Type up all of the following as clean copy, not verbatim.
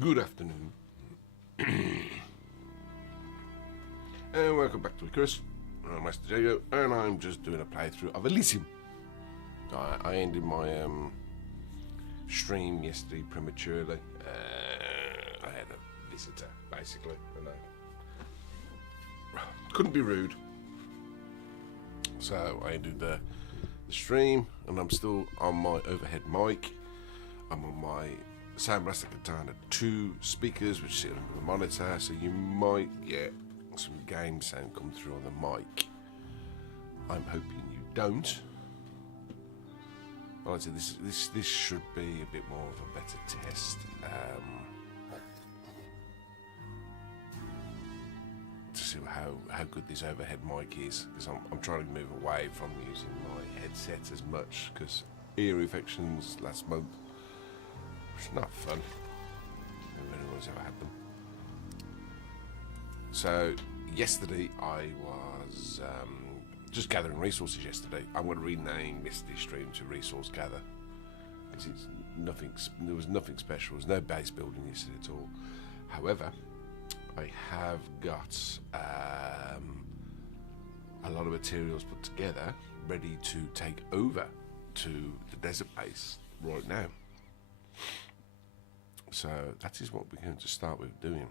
Good afternoon. And welcome back to Icarus. I'm Master Jago, and I'm just doing a playthrough of Elysium. I ended my stream yesterday prematurely. I had a visitor, basically, and I couldn't be rude. So I ended the stream, and I'm still on my overhead mic. I'm on my Sound Blaster Katana 2 speakers which sit under the monitor, so you might get some game sound come through on the mic. I'm hoping you don't. Well, I'd say this should be a bit more of a better test. To see how good this overhead mic is, because I'm trying to move away from using my headset as much, because ear infections last month. It's not fun. If anyone's ever had them. So yesterday I was just gathering resources. Yesterday I'm going to rename this stream to Resource Gather, because it's nothing. There was nothing special. There's no base building yesterday at all. However, I have got a lot of materials put together, ready to take over to the desert base right now. So that is what we're going to start with doing.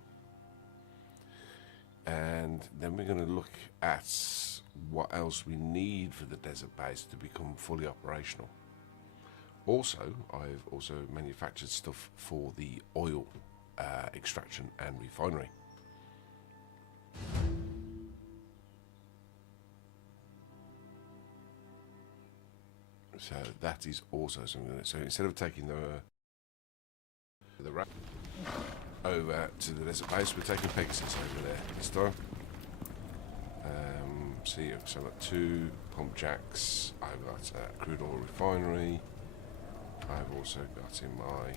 And then we're going to look at what else we need for the desert base to become fully operational. Also, I've also manufactured stuff for the oil extraction and refinery. So that is also something. So instead of taking the wrap over to the desert base, we're taking Pegasus over there this time. So I've got 2 pump jacks. I've got a crude oil refinery. I've also got in my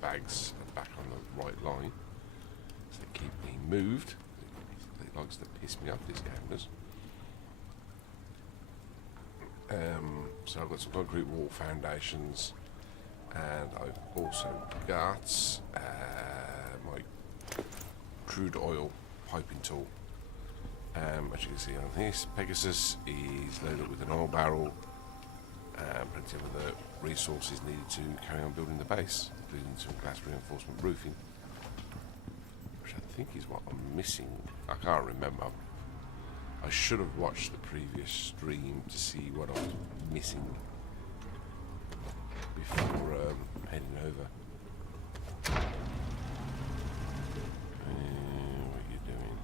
bags back on the right line, so they keep being moved. It likes to piss me off, this game does. So I've got some concrete wall foundations, and I've also got my crude oil piping tool. As you can see on this, Pegasus is loaded with an oil barrel and plenty of other resources needed to carry on building the base, including some glass reinforcement roofing, which I think is what I'm missing. I can't remember. I should have watched the previous stream to see what I was missing before heading over. What are you doing?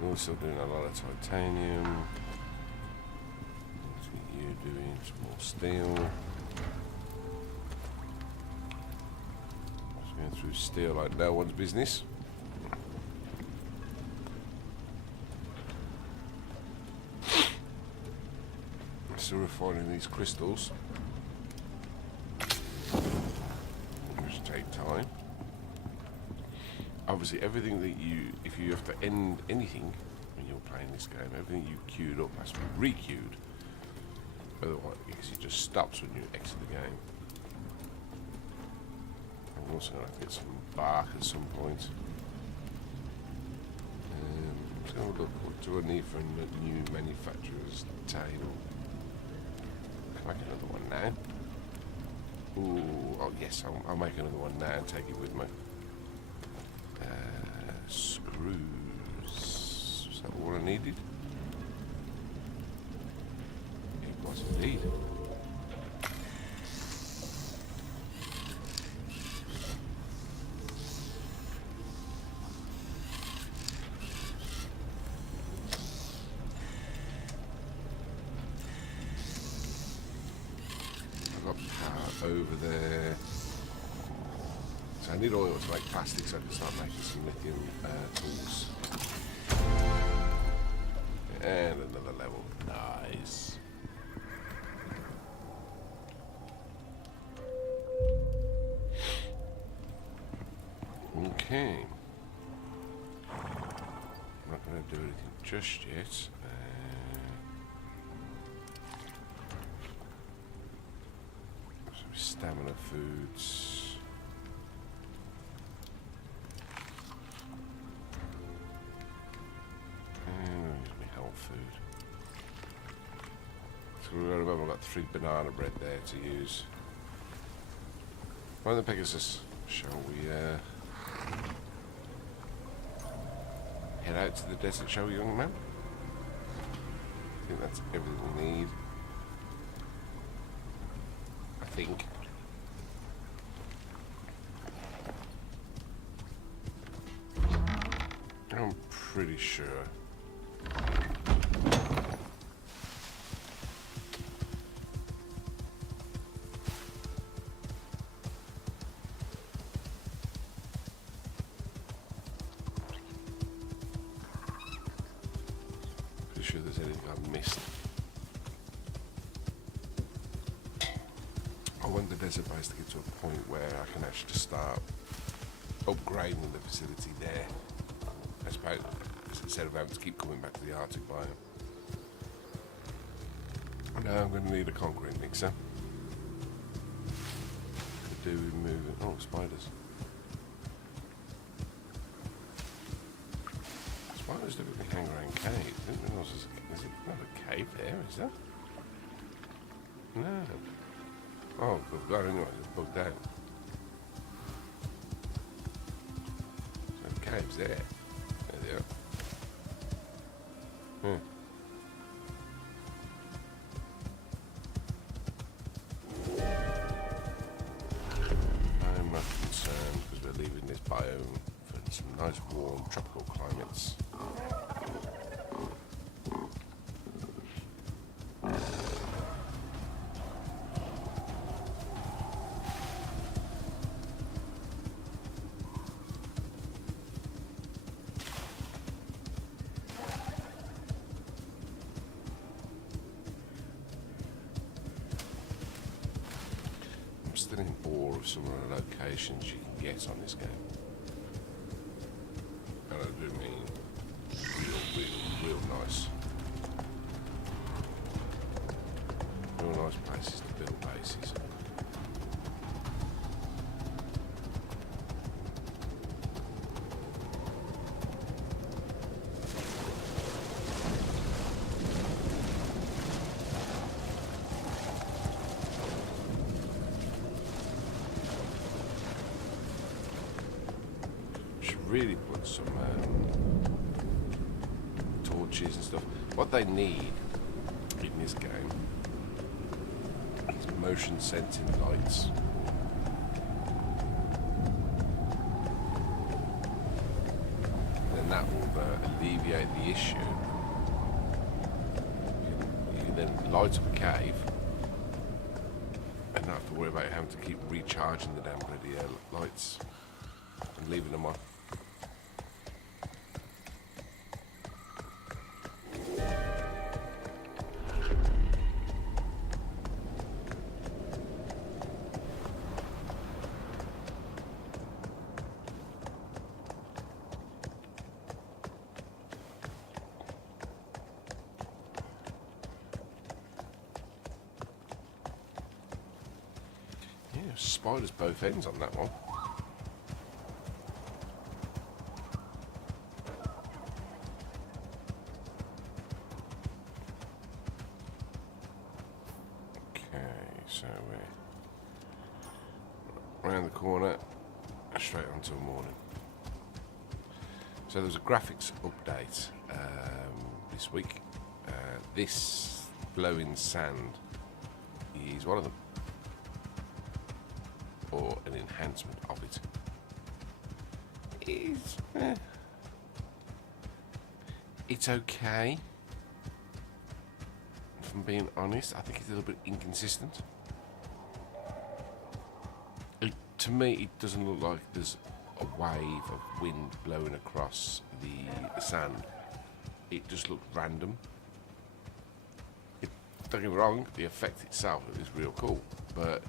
We're also doing a lot of titanium. What are you doing? Some more steel. Just going through steel like no one's business. Still refining these crystals, which take time. Obviously, everything that if you have to end anything when you're playing this game, everything you queued up has to be re-queued. Otherwise, because it just stops when you exit the game. I'm also going to have to get some bark at some point. Let's have a look. What do I need for a new manufacturer's table? Make another one now. Ooh, oh yes, I'll make another one now and take it with me. Screws. Is that all I needed? It was indeed. Over there. So I need oil to make plastic so I can start making some lithium tools. And another level. Nice. Okay. I'm not going to do anything just yet. Stamina foods. got 3 banana bread there to use. Right then, Pegasus, shall we head out to the desert, shall we, young man? I think that's everything we need. I think. I'm pretty sure. Pretty sure there's anything I've missed. I want the desert base to get to a point where I can actually start upgrading the facility there. I suppose, instead of having to keep coming back to the Arctic biome. Now I'm going to need a concrete mixer. Do we move it? Oh, spiders. Spiders typically hang around caves. I didn't realise there's not a cave there, is there? No. Oh, we've got it anyway, it's bugged out. So the cave's there. There they are. I'm not concerned because we're leaving this biome for some nice warm tropical climates. I'm still in awe of some of the locations you can get on this game. And I do mean real nice. Real nice places to build bases. Really put some torches and stuff. What they need in this game is motion sensing lights. Then that will alleviate the issue. You can then light up a cave and not have to worry about having to keep recharging the damn bloody lights and leaving them on. Spiders both ends on that one. Okay, so we're around the corner, straight onto the morning. So there's a graphics update this week. This blowing sand is one of them. Or an enhancement of it. It's okay. If I'm being honest, I think it's a little bit inconsistent. To me, it doesn't look like there's a wave of wind blowing across the sand. It just looks random. Don't get me wrong, the effect itself is real cool, but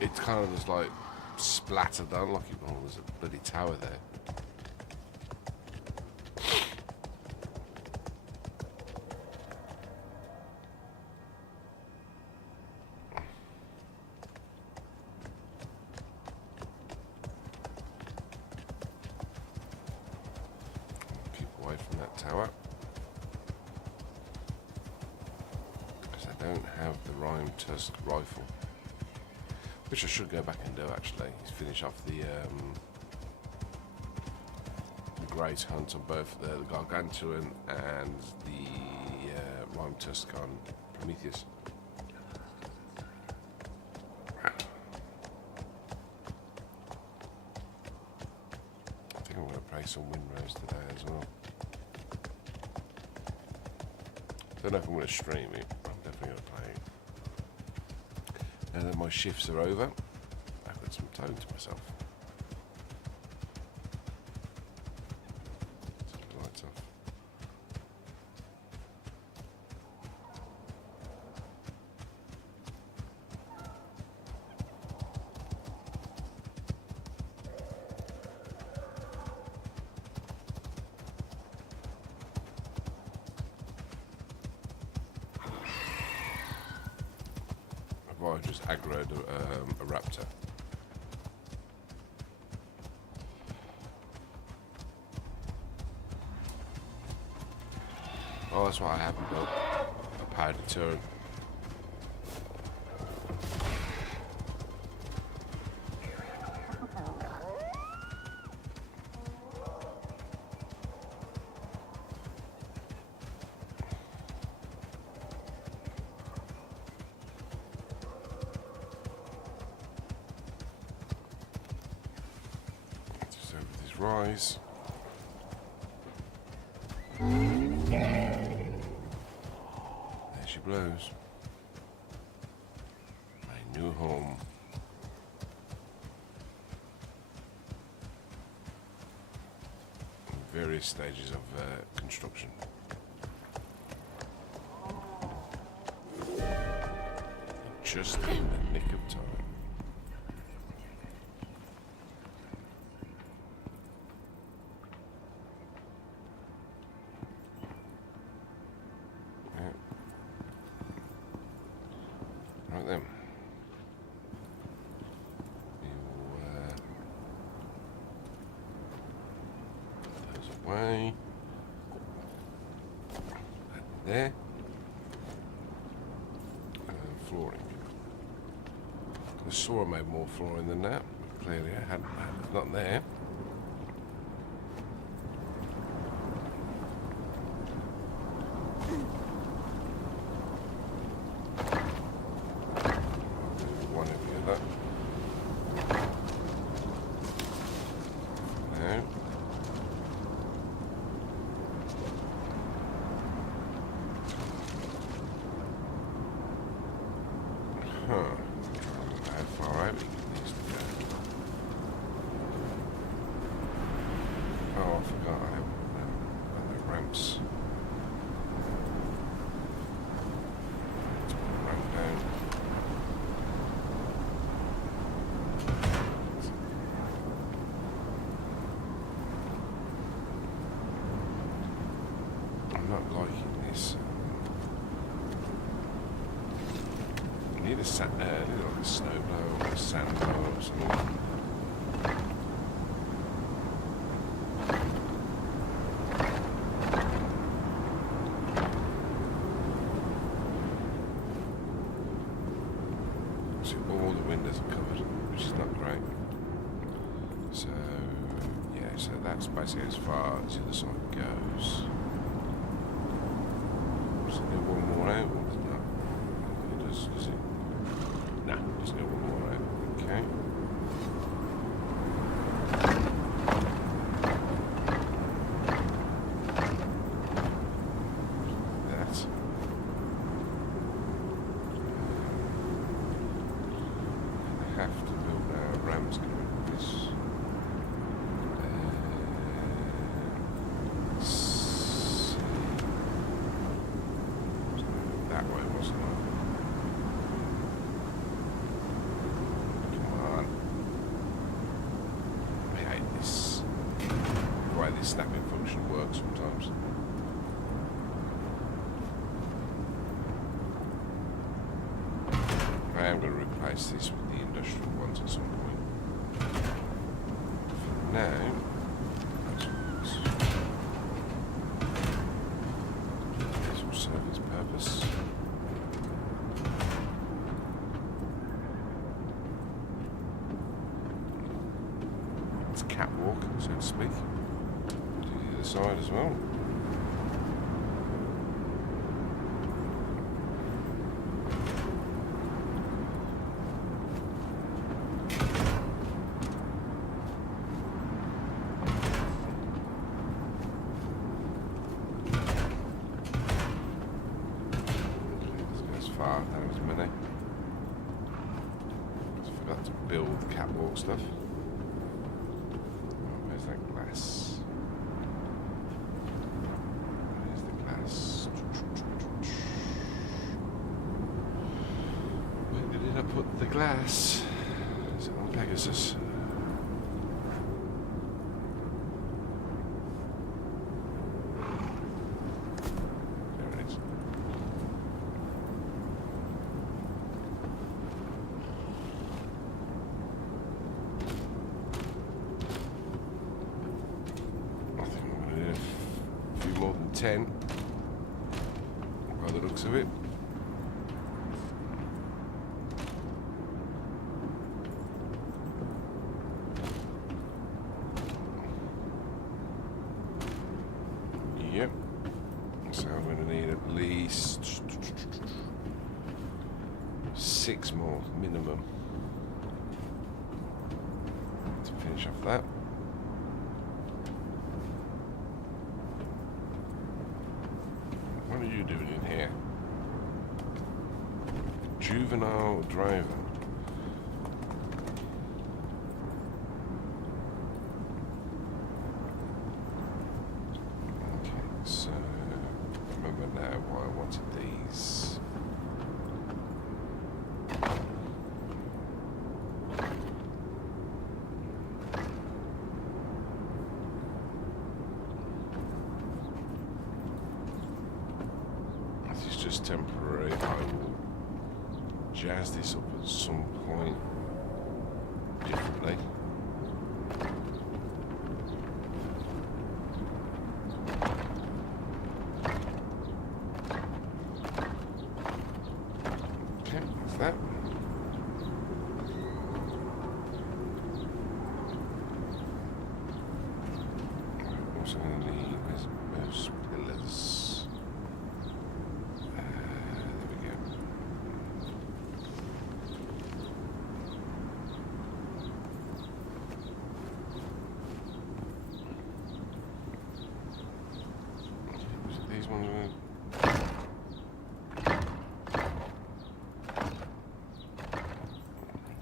it's kind of just like splattered down like there's a bloody tower there. Keep away from that tower. I don't have the Rhyme Tusk rifle, which I should go back and do actually. Finish off the Great Hunt on both the Gargantuan and the Rhyme Tusk on Prometheus. I think I'm going to play some Windrose today as well. Don't know if I'm going to stream it, but I'm definitely going to play it. Now that my shifts are over, I've got some time to myself. Turn the lights off. I just aggroed a raptor. Oh, that's why I haven't built a powder turret. Rise. There she blows. My new home. In various stages of construction. Just in the nick of time. Right then. We'll put those away. That there. And flooring. I saw I made more flooring than that, but clearly I hadn't. It's not there. How far out it needs to go. Oh, I forgot I have the ramps. Let's put the ramp down. I'm not liking this. Need a need like a snow blower or a sand blower or something. See, all the windows are covered, which is not great. So yeah, so that's basically as far as the other side goes. So do one more out, or does it not? It does it? No, just go one more out. Okay. That. I have to build our rams going with this. That way, wasn't it? This snapping function works sometimes. I am going to replace this with the industrial ones at some point. For now, this will serve its purpose. its catwalk, so to speak. Do the other side as well. Build catwalk stuff. Oh, where's that glass? Where's the glass? Where did I put the glass? Is it on Pegasus? There it is. More than 10 by the looks of it. Yep. So I'm going to need at least 6 more minimum to finish off that. What are you doing in here? Juvenile driver. Okay, so remember now why I wanted these. Just temporary. I will jazz this up at some point differently. Okay, that's that. I'm also going to need those pillars.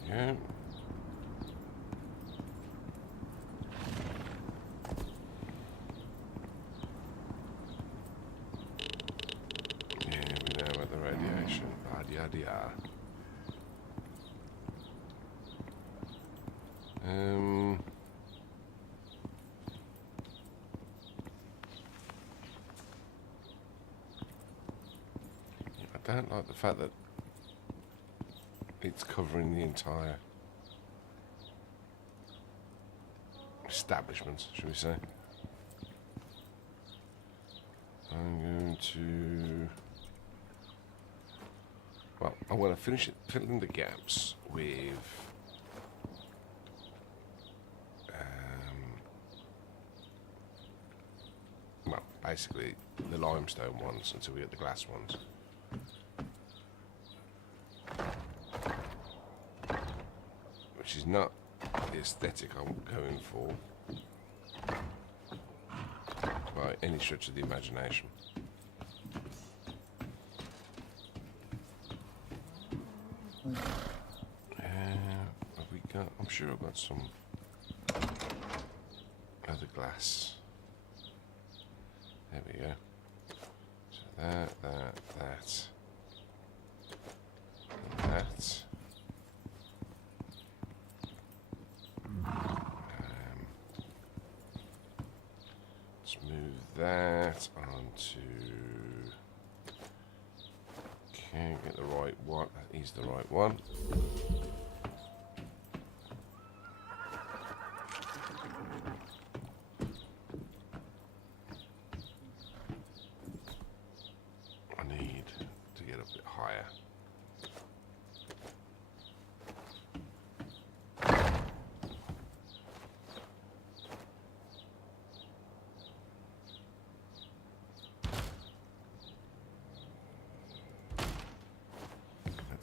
Yeah. Yeah, we know about the radiation. Yada yada. I don't like the fact that it's covering the entire establishment, should we say. I'm going to... Well, I want to finish it, fill in the gaps with... well, basically the limestone ones until we get the glass ones. Which is not the aesthetic I'm going for by any stretch of the imagination. Have we got? I'm sure I've got some other glass. There we go. So that, and that. Let's move that onto... Okay, get the right one. That is the right one. I need to get a bit higher.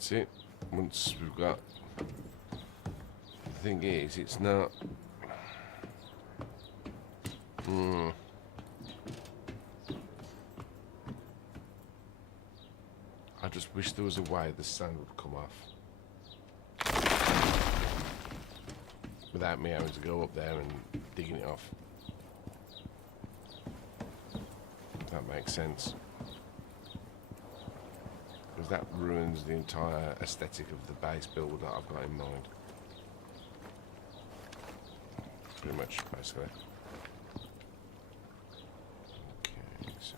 That's it. Once we've got... The thing is, it's not... I just wish there was a way the sand would come off without me having to go up there and digging it off. If that makes sense. Because that ruins the entire aesthetic of the base build that I've got in mind. Pretty much, basically. Okay, so...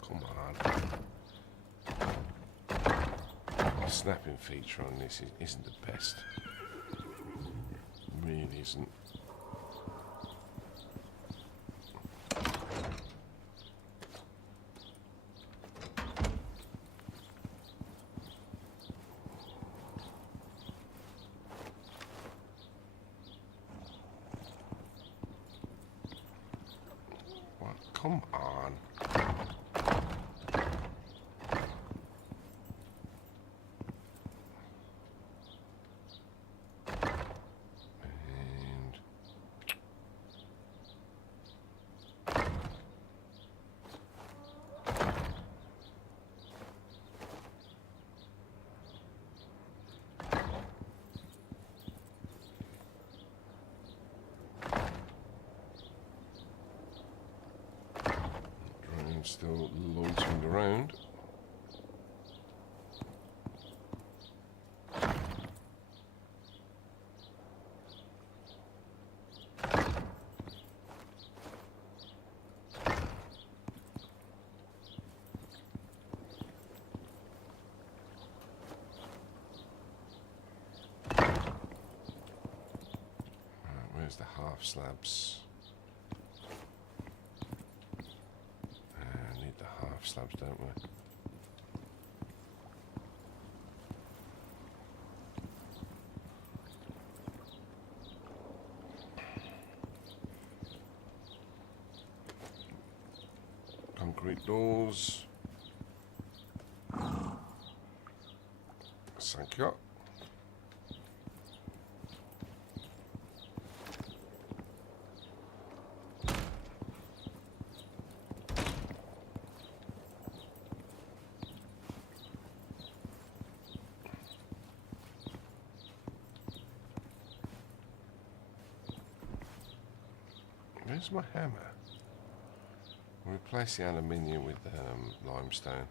Come on. The snapping feature on this isn't the best. It really isn't. What? Come on. Still loitering around. Right, where's the half slabs? Slabs, don't we? Concrete doors. Thank you. Where's my hammer? We'll replace the aluminium with limestone.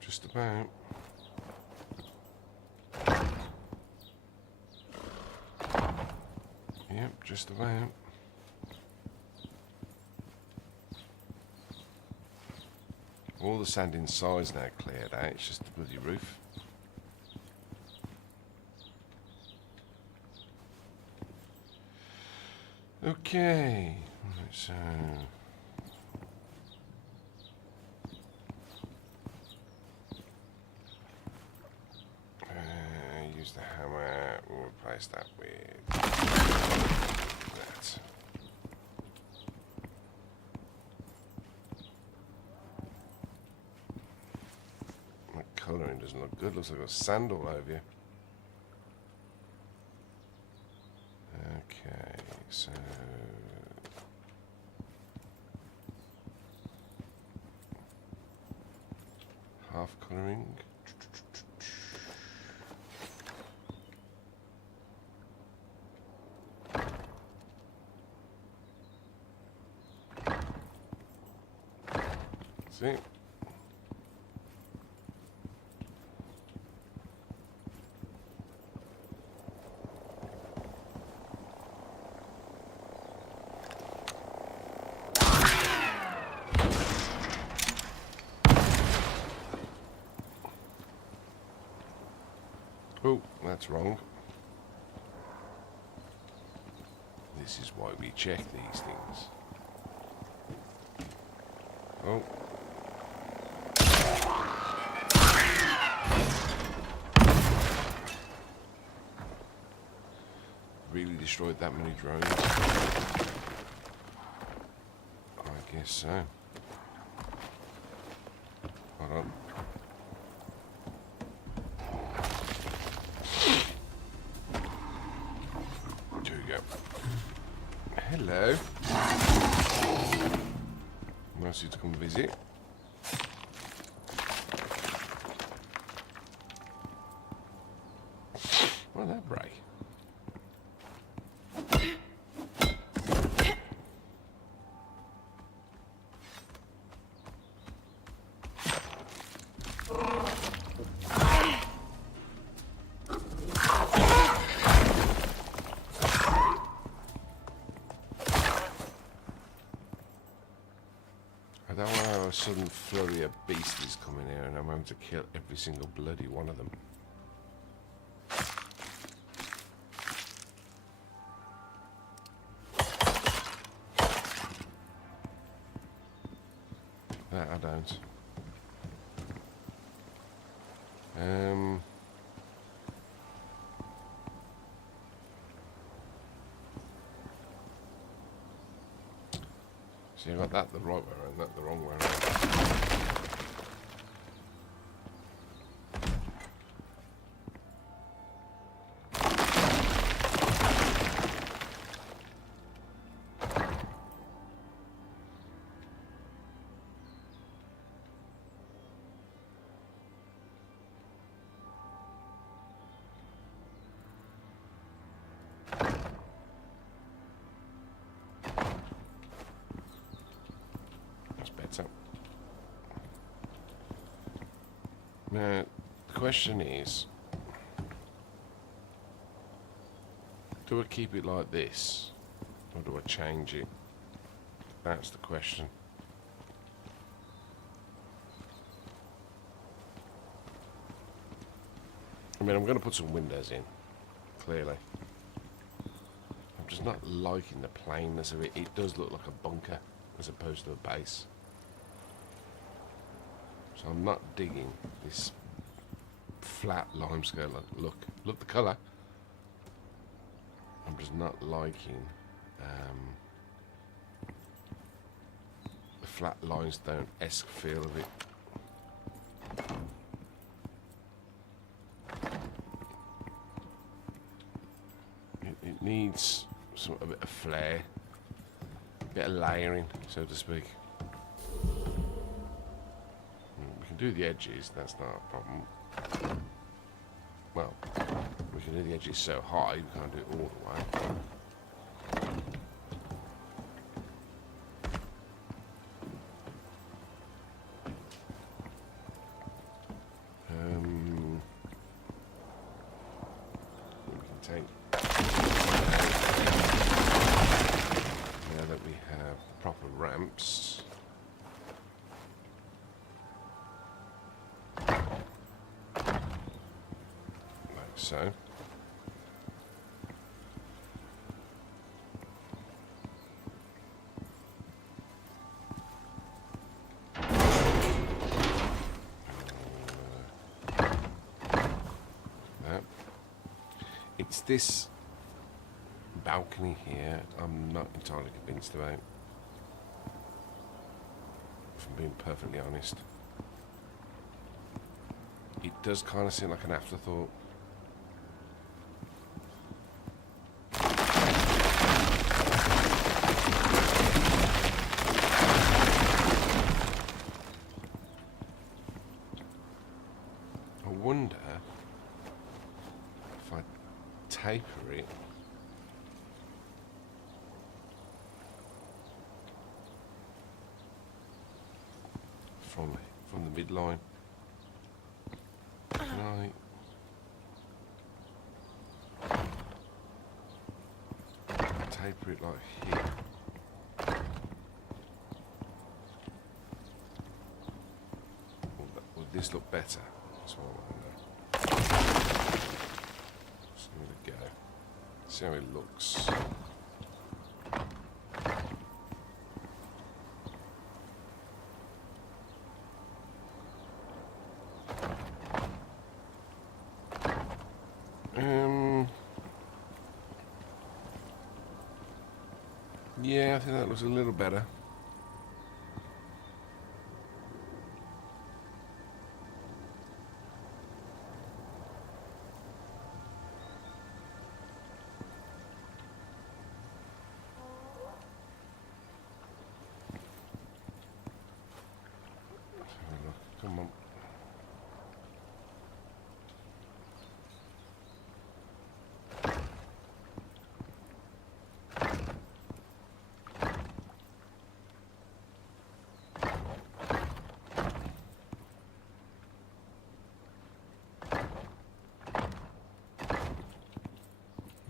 Just about. Yep, just about. All the sand inside's now cleared out, it's just the bloody roof. Okay, right, so... use the hammer, we'll replace that with that. My colouring doesn't look good, looks like I've got sand all over you. Okay, so... half colouring. See? Oh, that's wrong. This is why we check these things. Oh. Really destroyed that many drones? I guess so. Hold on. There we go. Hello. Nice of you to come visit. What did that break? I don't want to have a sudden flurry of beasties coming here and I'm having to kill every single bloody one of them. That I don't. See, I got that the right way around, that the wrong way around. Now, the question is, do I keep it like this, or do I change it? That's the question. I mean, I'm going to put some windows in, clearly. I'm just not liking the plainness of it. It does look like a bunker as opposed to a base. So I'm not digging this flat limescale look. Look the colour. I'm just not liking the flat limestone-esque feel of it. It needs a bit of flair, a bit of layering, so to speak. Do the edges, that's not a problem. Well, we can do the edges so high, we can't do it all the way. We can take, now that we have proper ramps, so. It's this balcony here I'm not entirely convinced about, if I'm being perfectly honest. It does kind of seem like an afterthought. I wonder if I taper it midline. Can I... taper it like here? Would this look better? That's what I want to know. So here we go. See how it looks. Yeah, I think that looks a little better. Come on.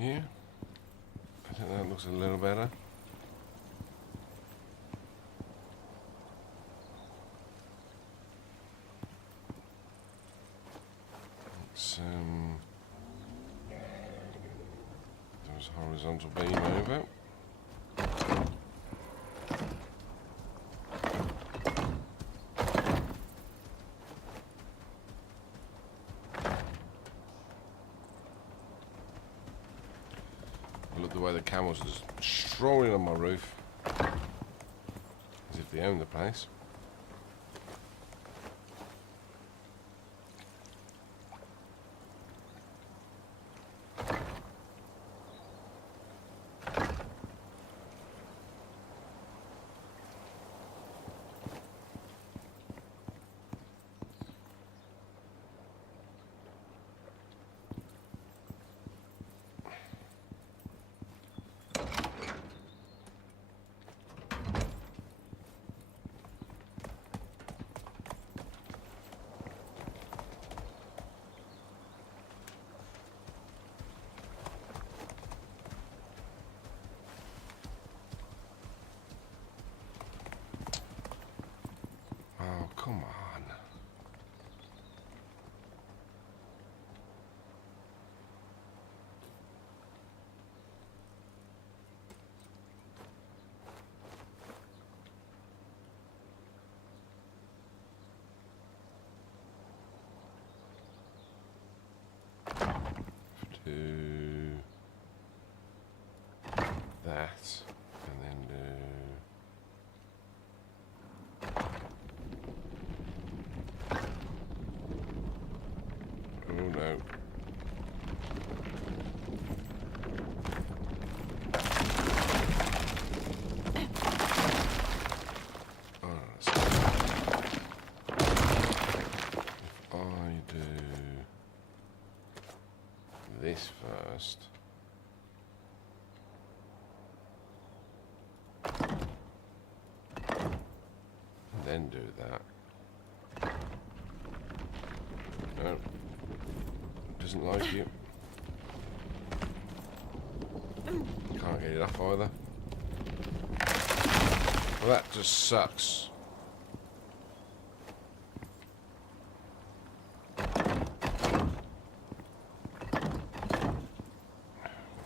Yeah, I think that looks a little better. Let's there's a horizontal beam over. Look the way the camels are just strolling on my roof, as if they own the place. Oh, come on. Do that, and then do... Oh no. Oh, that's... If I do this first, and then do that. No. Doesn't like you. Can't get it up either. Well, that just sucks.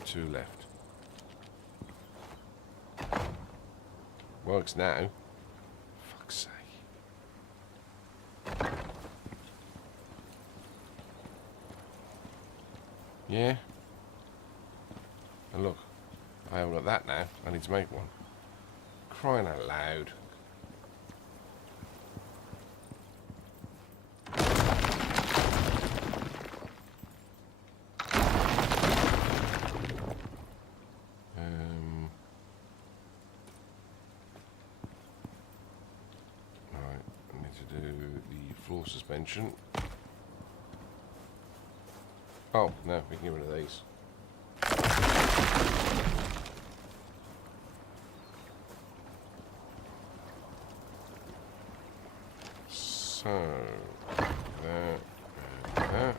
Two left. Works now. Fuck's sake. Yeah. And look, I haven't got that now. I need to make one. Crying out loud. Right, I need to do the floor suspension. Oh, no, we can get rid of these. So, there and there.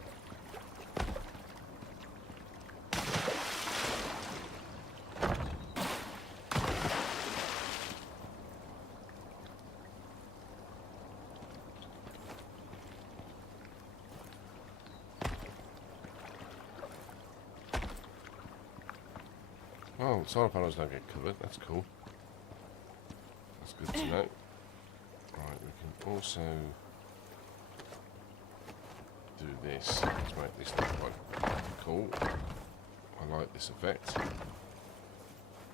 Oh, solar panels don't get covered. That's cool. That's good to know. Right, we can also do this. Let's make this look quite cool. I like this effect.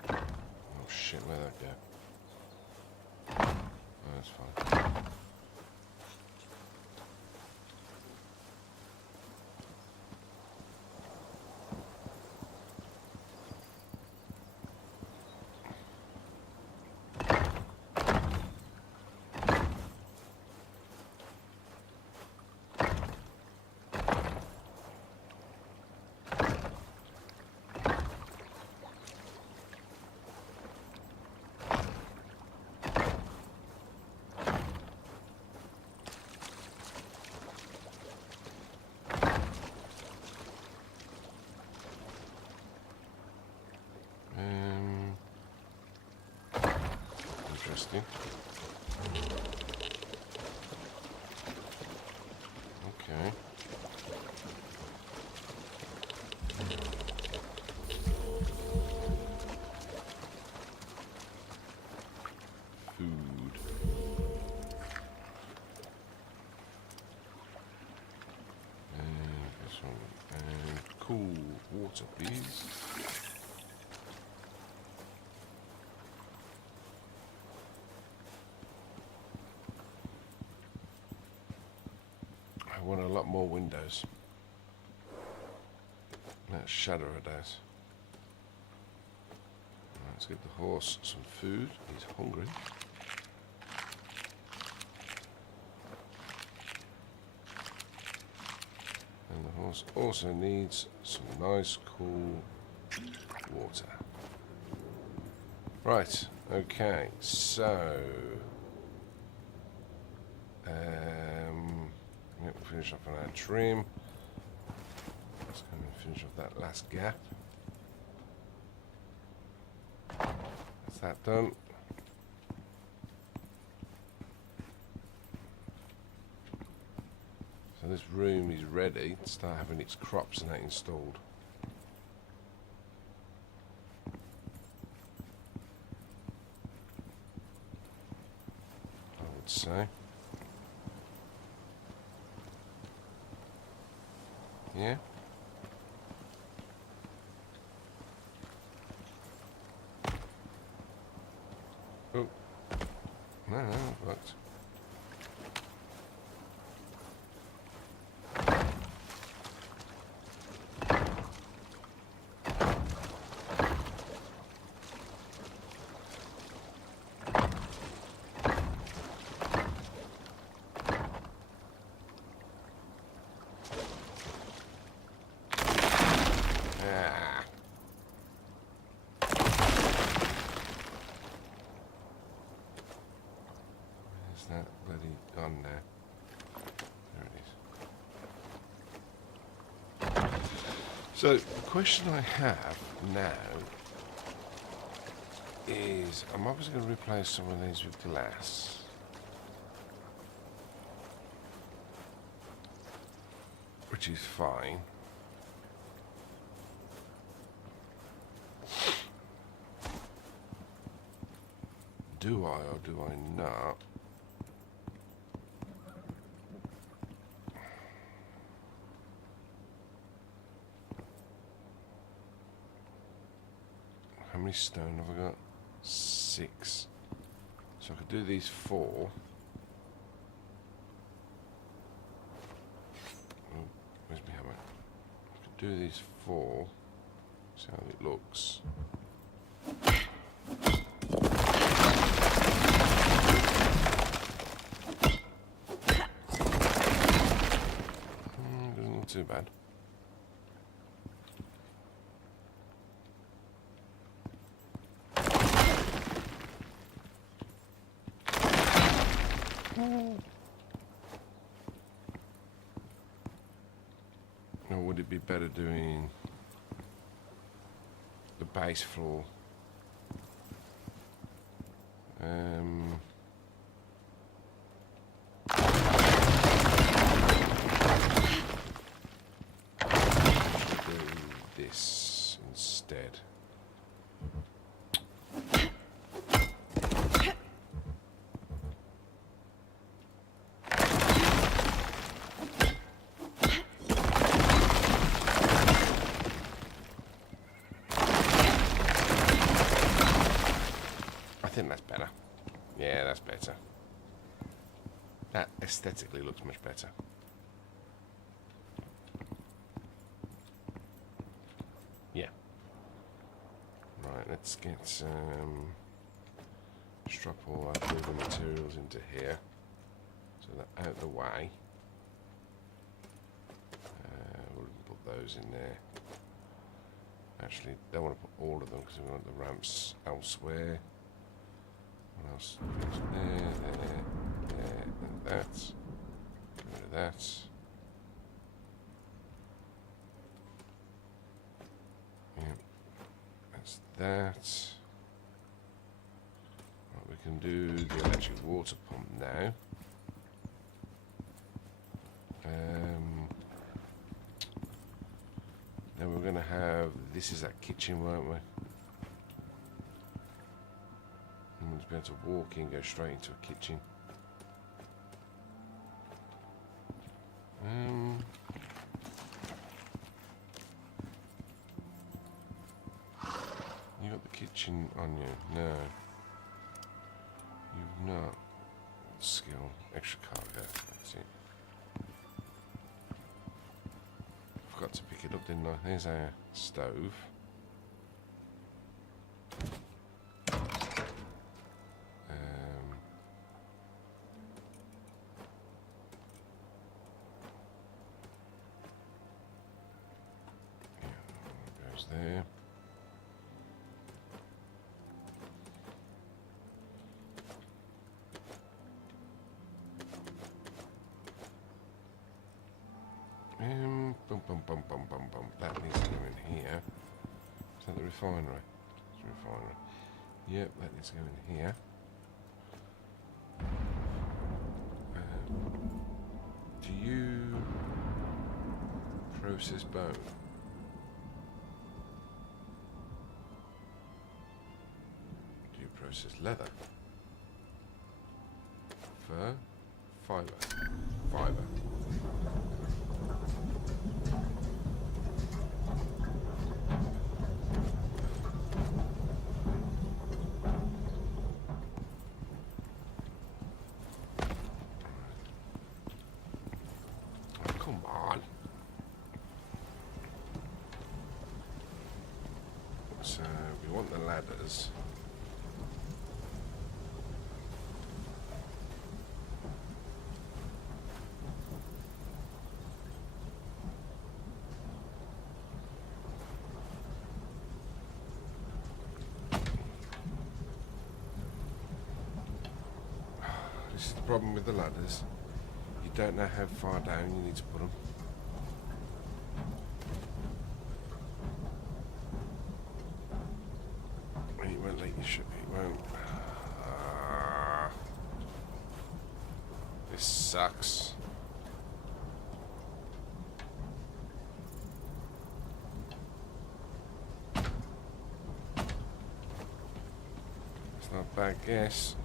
Oh shit, where'd that go? Oh, that's fine. Interesting. Okay. Food. And this one. And cool water, please. I want a lot more windows. Let's shadow it out. Let's get the horse some food. He's hungry. And the horse also needs some nice cool water. Right, okay, so finish off on our trim. Let's go and finish off that last gap. That's that done. So this room is ready to start having its crops and that installed. I would say. Yeah. Oh. No, it worked. That bloody gone now. There it is. So the question I have now is I'm obviously going to replace some of these with glass. Which is fine. Do I or do I not? How many stone have I got? 6. So I could do these 4. Oh, where's my hammer? I could do these 4. See how it looks. Doesn't look too bad. Or would it be better doing the base floor? Do this instead. I think that's better. Yeah, that's better. That aesthetically looks much better. Yeah. Right, let's get strap all our building materials into here, so they're out the way. We'll put those in there. Actually, don't want to put all of them because we want the ramps elsewhere. What else? There, and that. Get rid of that. Yep, that's that. Right, we can do the electric water pump now. Then we're going to have, this is that kitchen, won't we? And we'll just be able to walk in, go straight into a kitchen. You got the kitchen on you? No. You've not. Skill. Extra cargo. That's it. Forgot to pick it up, didn't I? There's our stove. Yeah, goes there. That needs to go in here. Is that the refinery? It's the refinery. Yep, that needs to go in here. Do you process bone? Do you process leather? Fur? Fibre? Fibre. So we want the ladders. This is the problem with the ladders. You don't know how far down you need to put them. It won't let you shoot. It won't. This sucks. It's not a bad guess.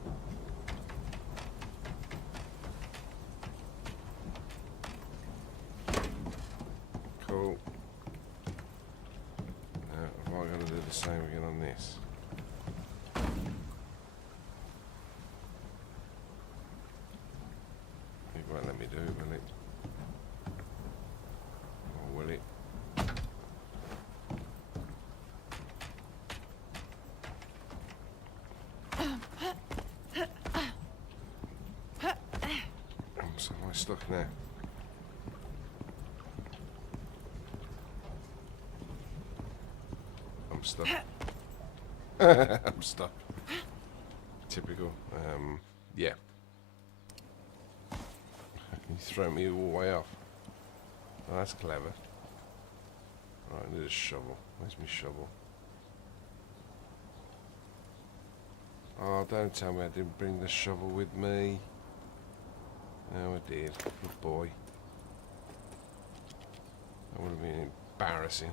Cool. Now, have I got to do the same again on this? It won't let me do it, will it? Or will it? So am I stuck now? I'm stuck. I'm stuck. Typical. Yeah. How can you throw me all the way off? Oh, that's clever. Right, I need a shovel. Where's my shovel? Oh, don't tell me I didn't bring the shovel with me. No, I did. Good boy. That would have been embarrassing.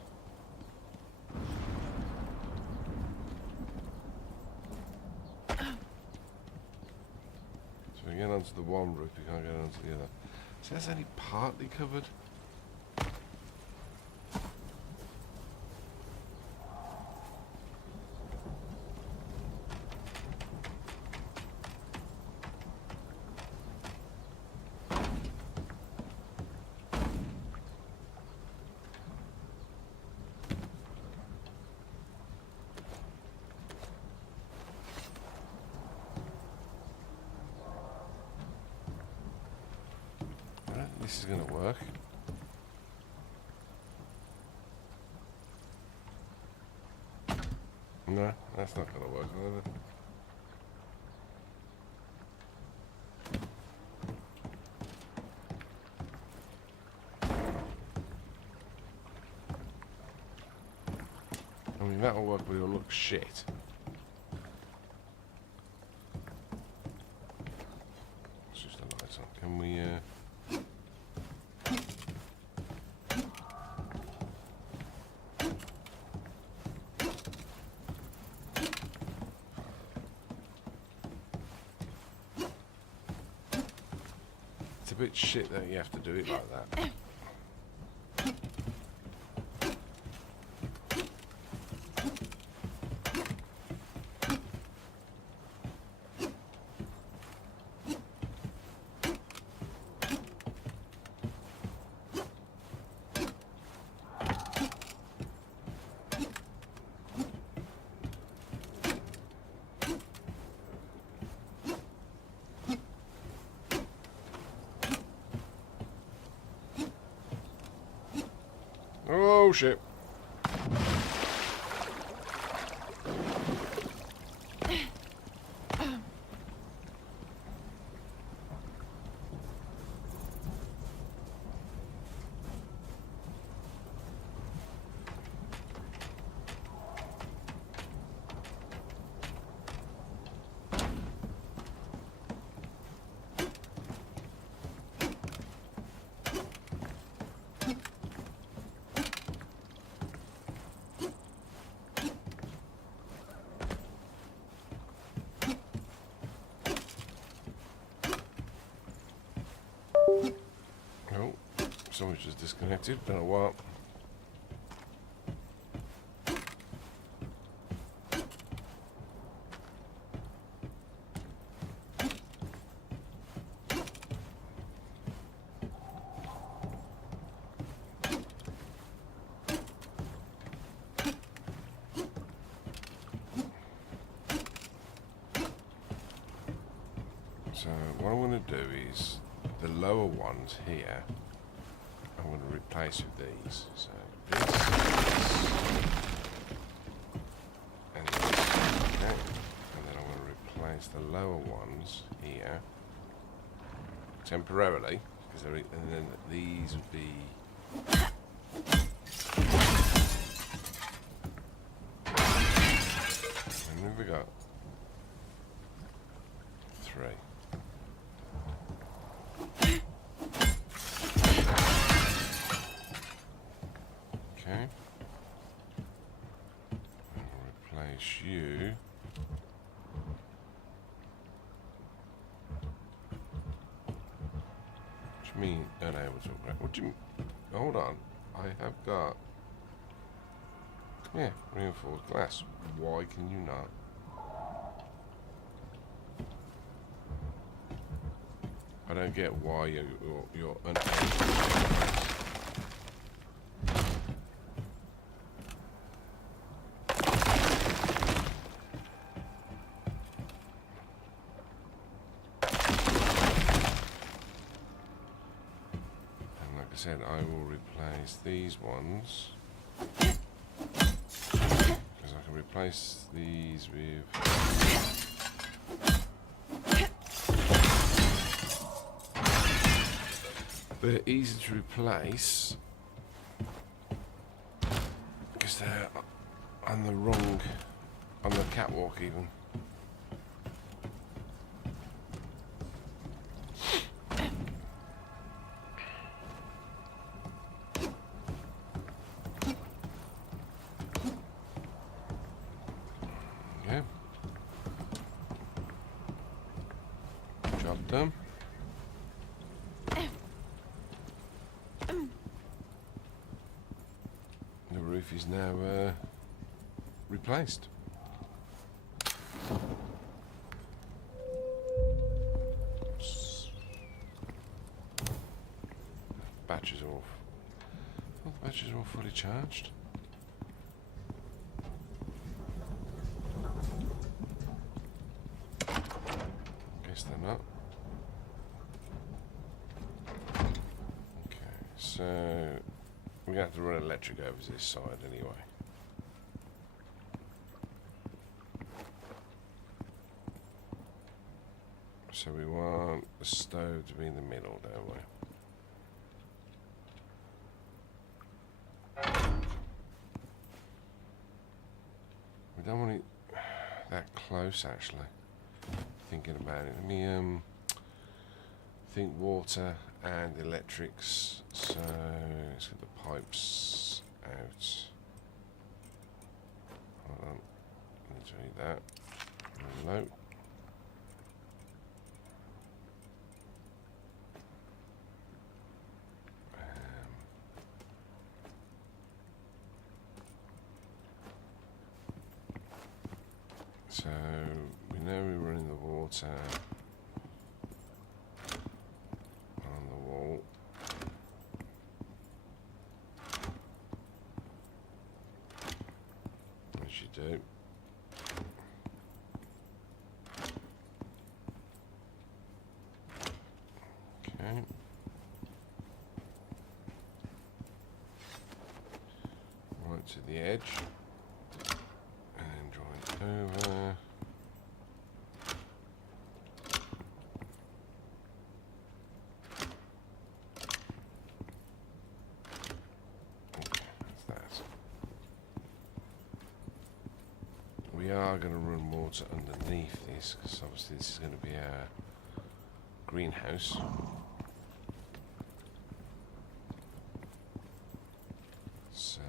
So we get onto the one roof, we can't get onto the other. So that's only partly covered. This is going to work. No, that's not going to work either. I mean, that'll work, but it'll look shit. Let's just the lights on. Can we, It's a bit shit that you have to do it like that. Oh shit. Oh, someone's just disconnected. Been a while. So what I'm going to do is the lower ones here I'm going to replace with these. So this and this. Okay. And then I'm going to replace the lower ones here temporarily, because and then these would be and then we got 3. Okay. I'll replace you. What do you mean unable to operate? What do you mean? Hold on. I have got... Yeah, reinforced glass. Why can you not? I don't get why you're unable to. I said I will replace these ones because I can replace these with they're easy to replace because they're on the catwalk even. Okay. Job done. The roof is now replaced. Batteries are all. Well, the batteries are all fully charged. Guess they're not. Okay, so we're gonna have to run electric over this side anyway. So we want the stove to be in the middle, don't we? We don't want it that close, actually. Thinking about it, let me think water and electrics. So let's get the pipes out. Hold on, let's read that. Low. So we know we're running the water on the wall. As you do. Okay. Right to the edge. And draw it over. We are going to run water underneath this because obviously this is going to be our greenhouse. So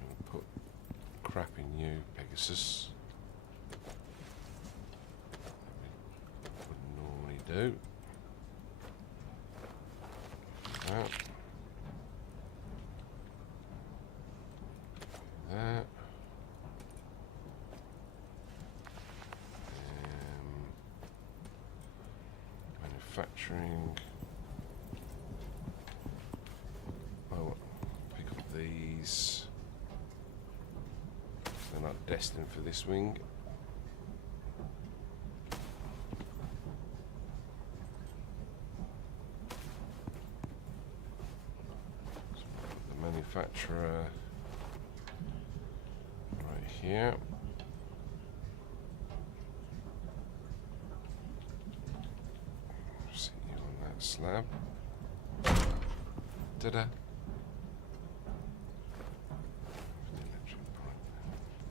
I'm going to put crap in you, Pegasus. That we wouldn't normally do. That. That. Manufacturing. Oh, pick up these. They're not destined for this wing. So the manufacturer. Here. See you on that slab. Ta-da.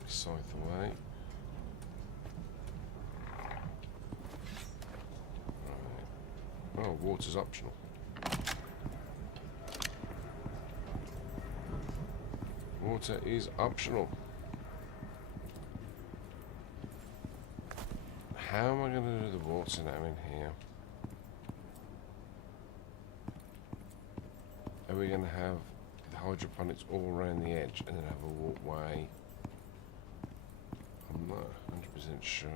Scythe away. Right. Oh, water's optional. Water is optional. How am I going to do the water now in here? Are we going to have the hydroponics all around the edge and then have a walkway? I'm not 100% sure.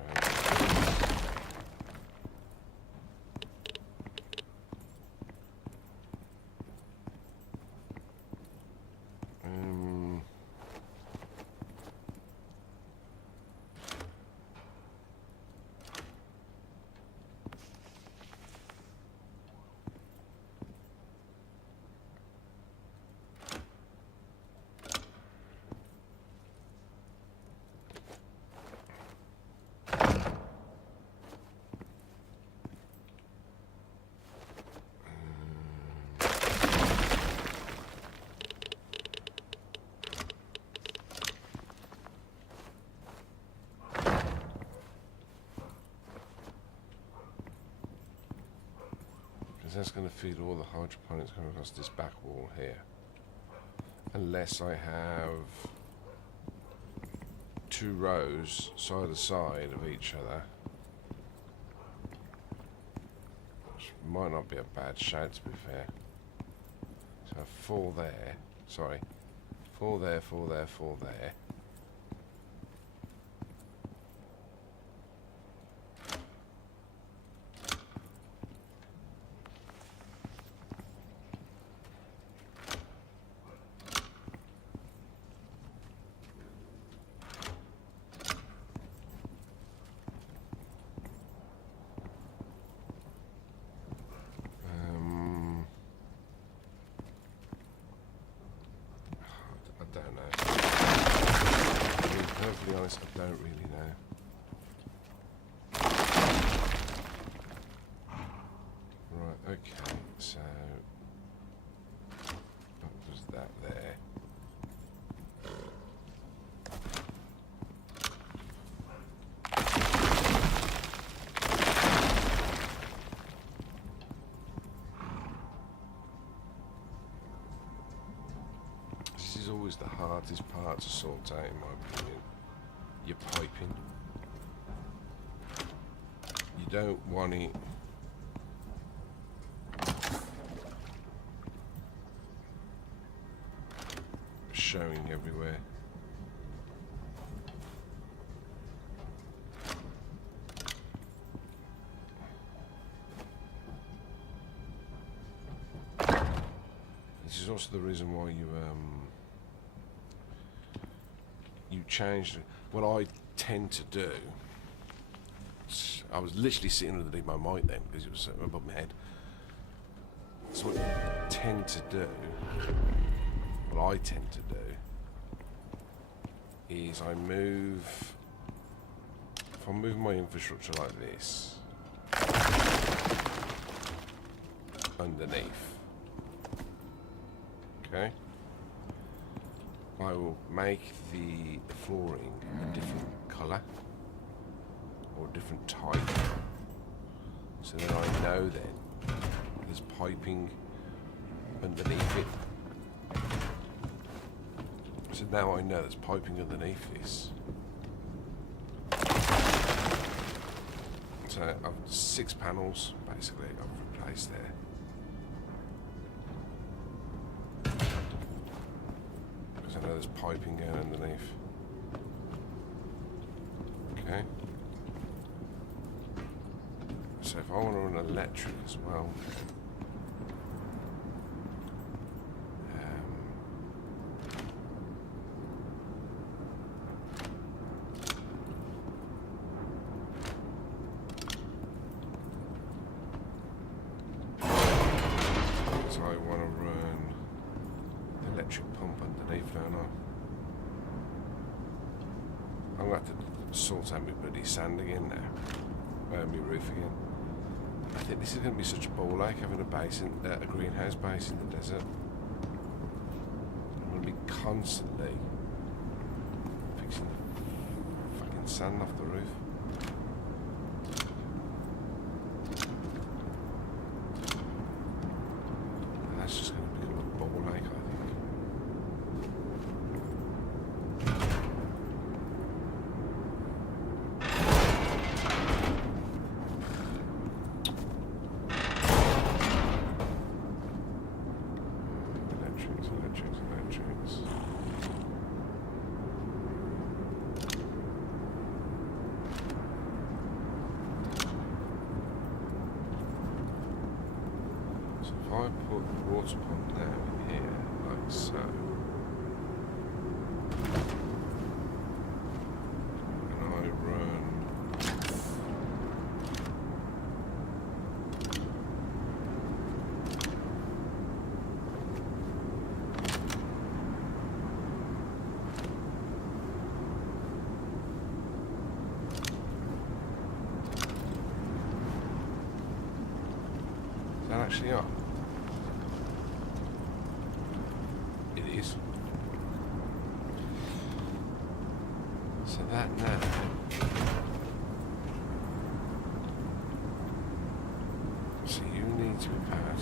that's going to feed all the hydroponics coming across this back wall here. Unless I have 2 rows side to side of each other. Which might not be a bad shout, to be fair. So 4 there. Sorry. 4 there, 4 there, 4 there. To be honest, I don't really know. Right, okay, so what was that there? This is always the hardest part to sort out, in my opinion. Your piping. You don't want it showing everywhere. This is also the reason why you changed it. What I tend to do, I was literally sitting underneath my mic then because it was above my head. So what I tend to do, is I move, if I move my infrastructure like this, underneath, okay? I will make the flooring a different colour or a different type, so that I know then there's piping underneath it. So now I know there's piping underneath this. So I've 6 panels basically I've replaced there. I know there's piping going underneath. Okay. So if I want to run electric as well, so I want to run the electric pump underneath, don't I? I'm going to have to sort out my bloody sand again now. My roof again. I think this is going to be such a ball ache having a base in, a greenhouse base in the desert. I'm going to be constantly fixing the fucking sand off the roof. And that's just going to become a ball ache, I think. Electrics. So if I put the water pump down in here, like so, and I run that actually on? It is. So that now so you need to be powered.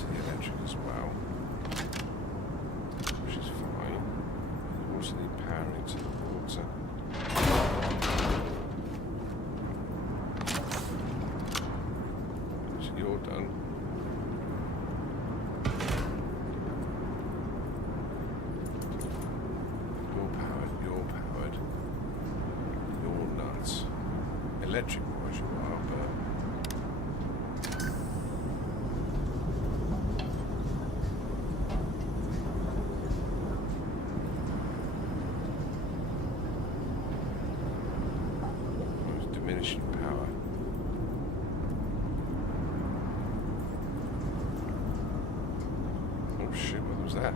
Shoot, what was that?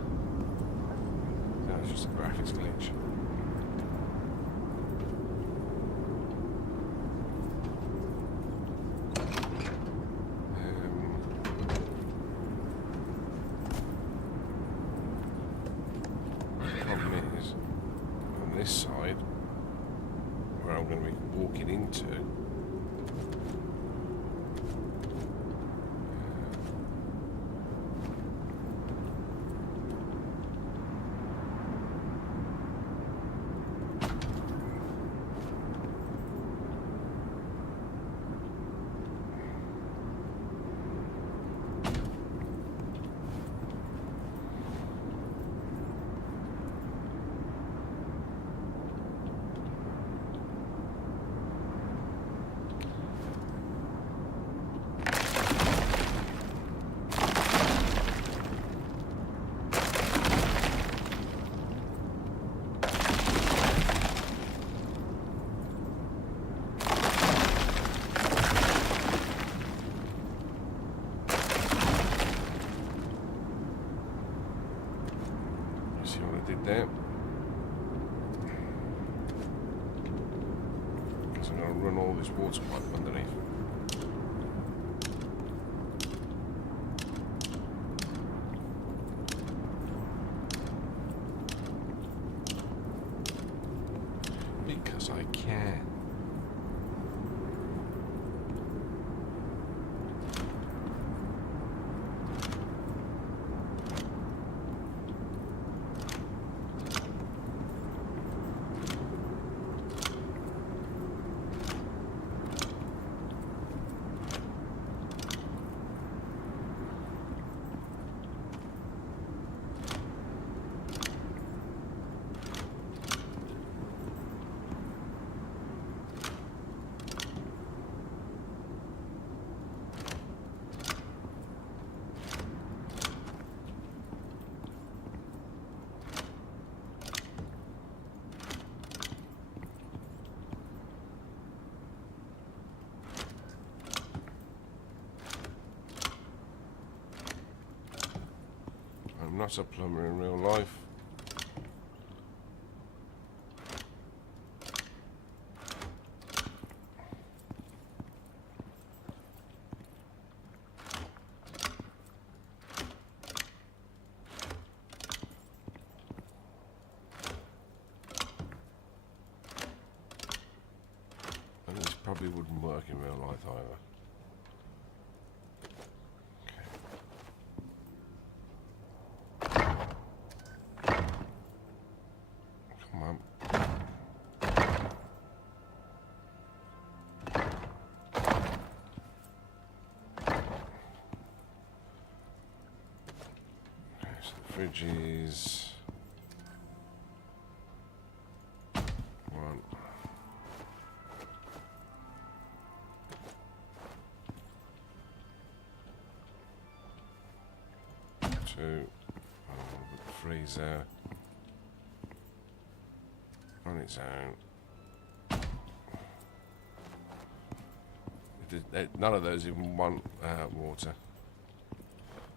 That was just a graphics glitch. The problem is, on this side, where I'm going to be walking into, see what I did there? So I'm going to run all this water pipe underneath. Because I can. I'm not a plumber in real life. And this probably wouldn't work in real life either. Fridges. One. Two. The freezer on its own. None of those even want water.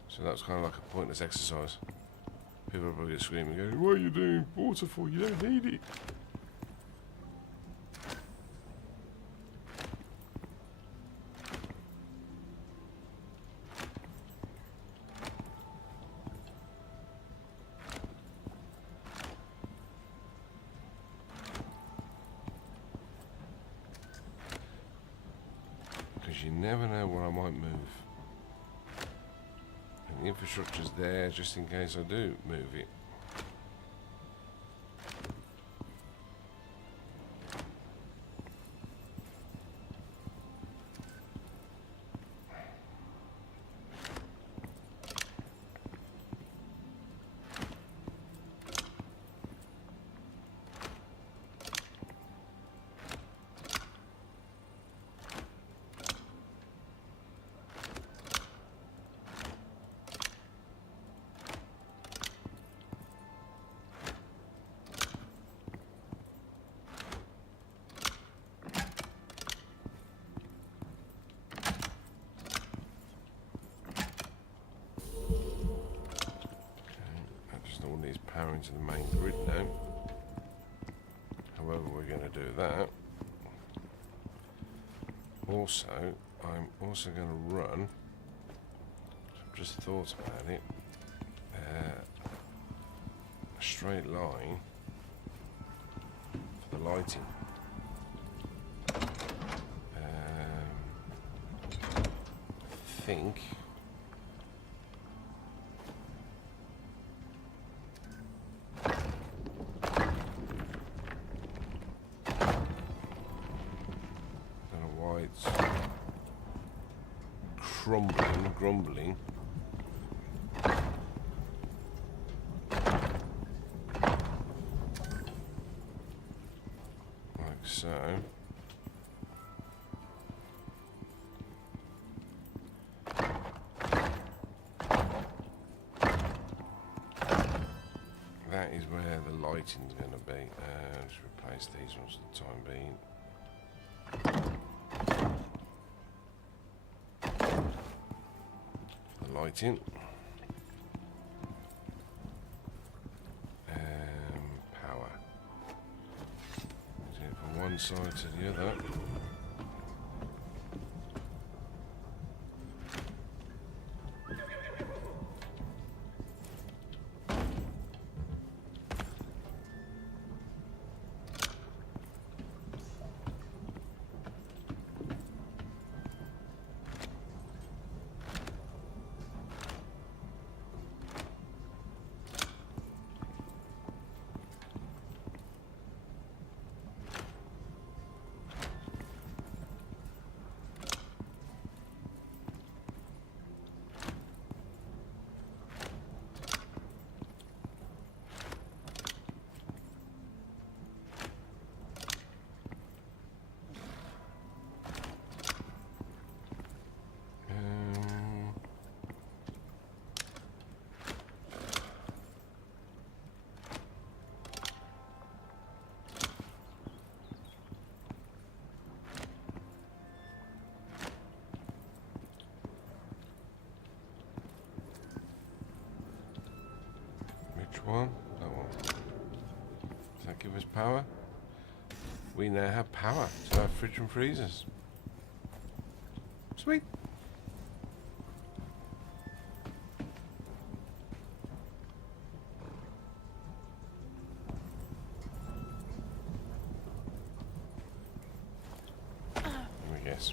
So that's kind of like a pointless exercise. People are probably screaming, going, "What are you doing water for? You don't need it." Because you never know where I might move. The infrastructure's there just in case I do move it. is power into the main grid now. However, we're going to do that. Also, I'm also going to run, I've just thought about it, a straight line for the lighting. I think it's grumbling. Like so. That is where the lighting's going to be. Just replace these ones for the time being. Lighting. Power. Do it from one side to the other. One, that one. Does that give us power? We now have power to our fridge and freezers. Sweet. Let me guess.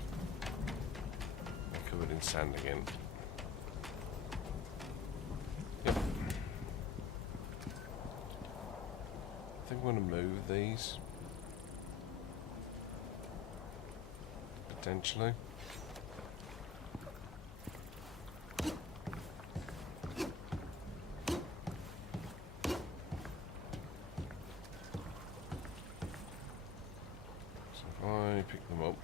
They're covered in sand again. I think I'm going to move these potentially. So if I pick them up,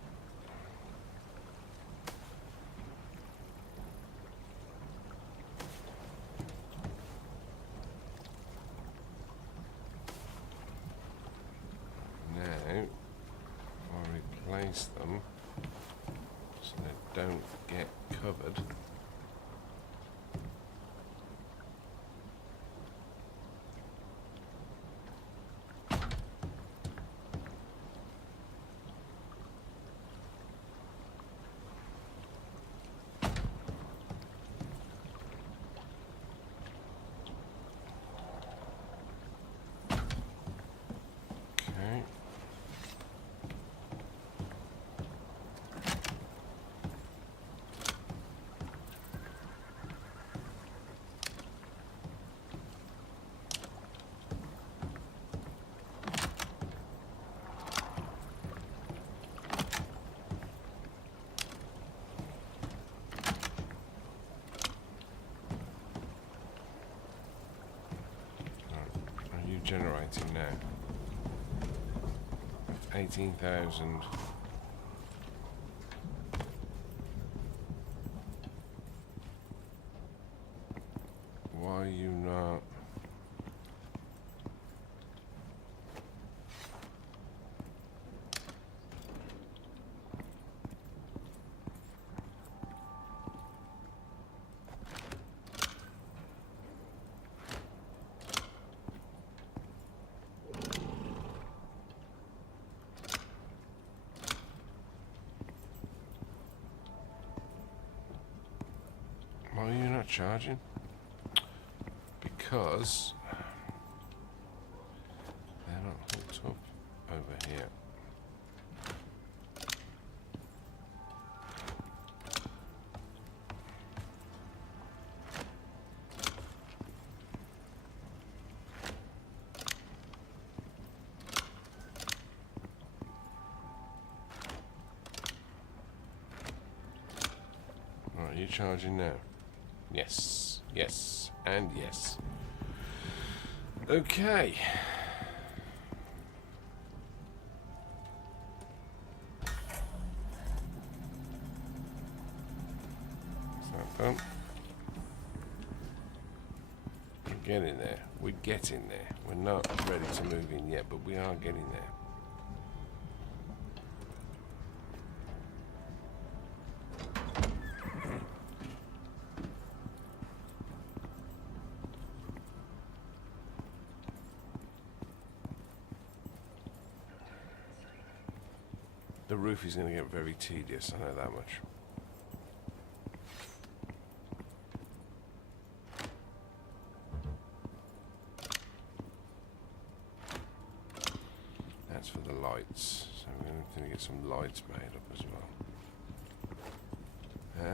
them so they don't get covered. Okay. Generating now 18,000. Why are you not? charging? Because they're not hooked up over here. Right, are you charging now? Yes, yes, and yes. Okay. Is that done? We're getting there. We're getting there. We're not ready to move in yet, but we are getting there. The roof is going to get very tedious, I know that much. That's for the lights, so we're going to get some lights made up as well. How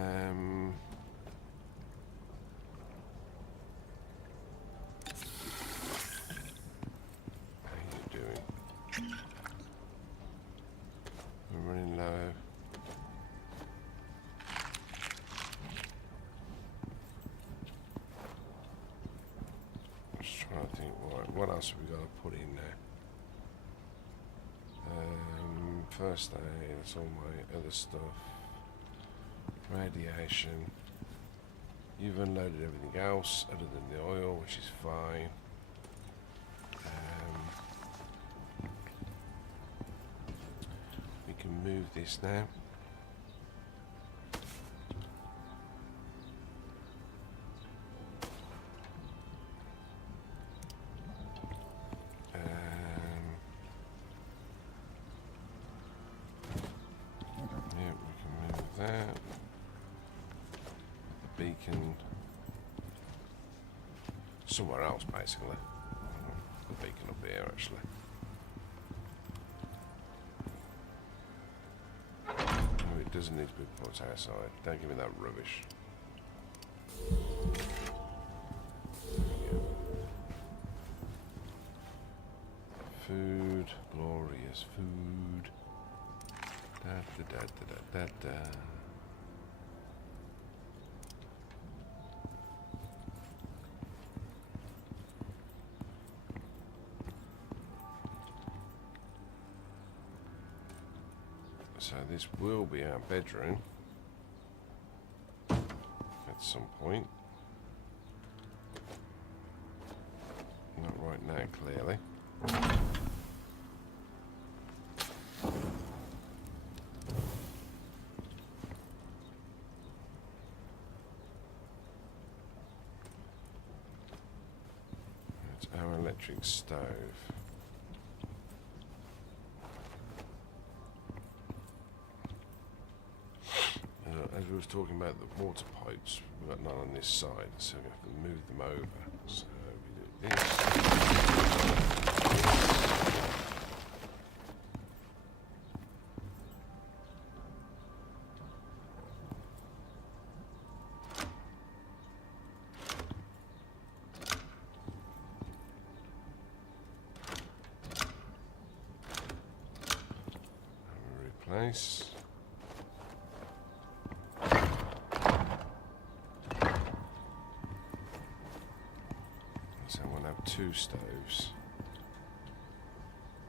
are you doing? We're running low. Just trying to think, right, what else have we got to put in there? First aid, that's all my other stuff. Radiation. You've unloaded everything else other than the oil, which is fine. We can move this now. Yeah, we can move that. The beacon somewhere else, basically. The beacon up here, actually. Oh, it doesn't need to be put outside. Don't give me that rubbish. Food, glorious food. Da da da da da da. So this will be our bedroom at some point. Not right now, clearly. It's our electric stove. As we was talking about the water pipes, we've got none on this side, so we have to move them over. So we do this. And we replace. So we'll have two stoves.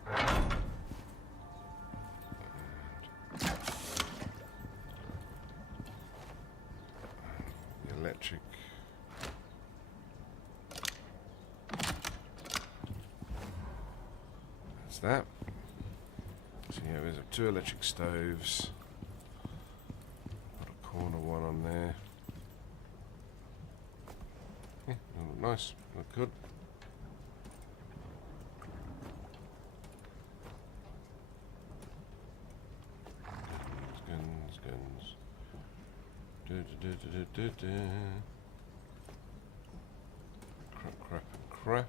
And the electric. That's that. So yeah, there's two electric stoves. Put a corner one on there. Yeah, look nice, look good. Guns. crap.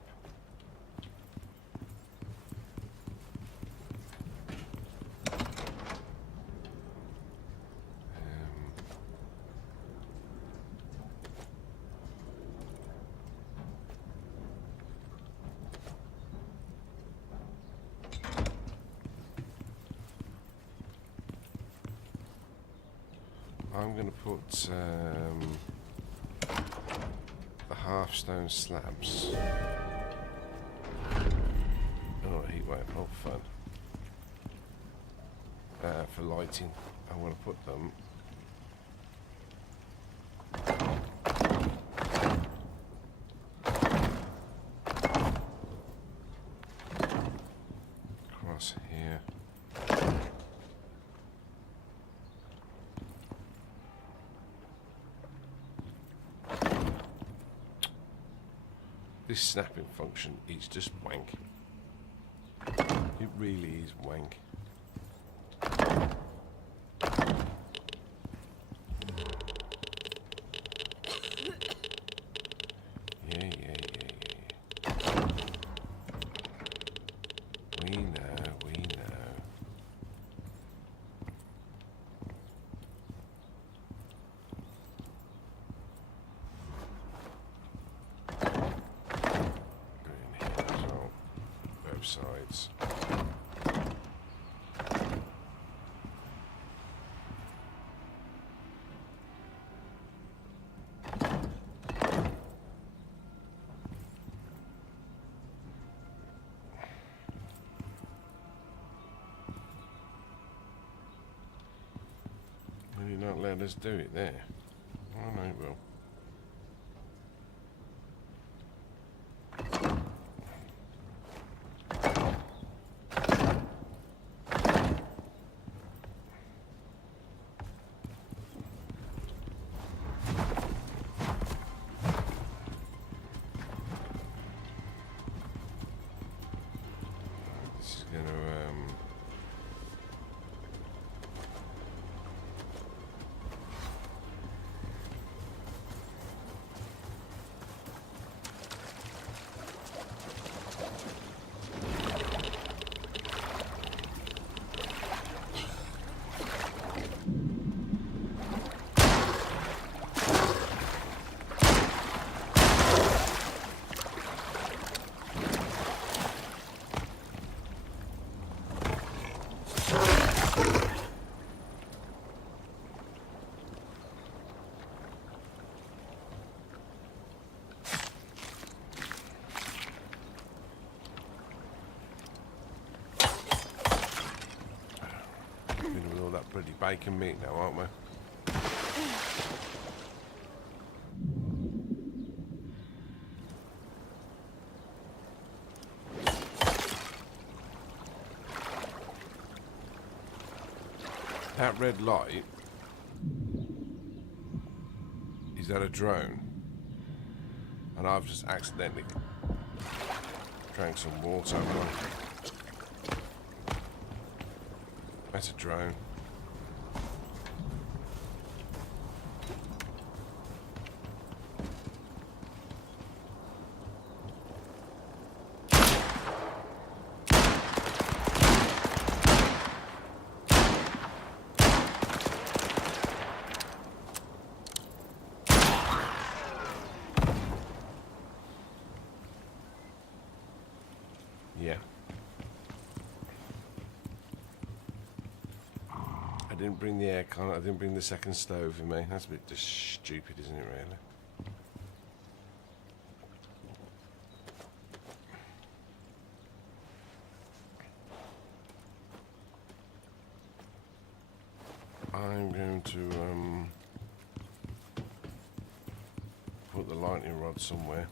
I'm going to put the half-stone slabs. Oh, a heat wave, oh fun. For lighting, I want to put them across here. This snapping function is just wank. It really is wank. Yeah. We know. Sides. Will you not let us do it there? Oh no, it will. That bloody bacon meat now, aren't we? That red light, is that a drone? And I've just accidentally drank some water. That's a drone. Yeah. I didn't bring the aircon, I didn't bring the second stove with me. That's a bit just stupid, isn't it, really? I'm going to put the lightning rod somewhere.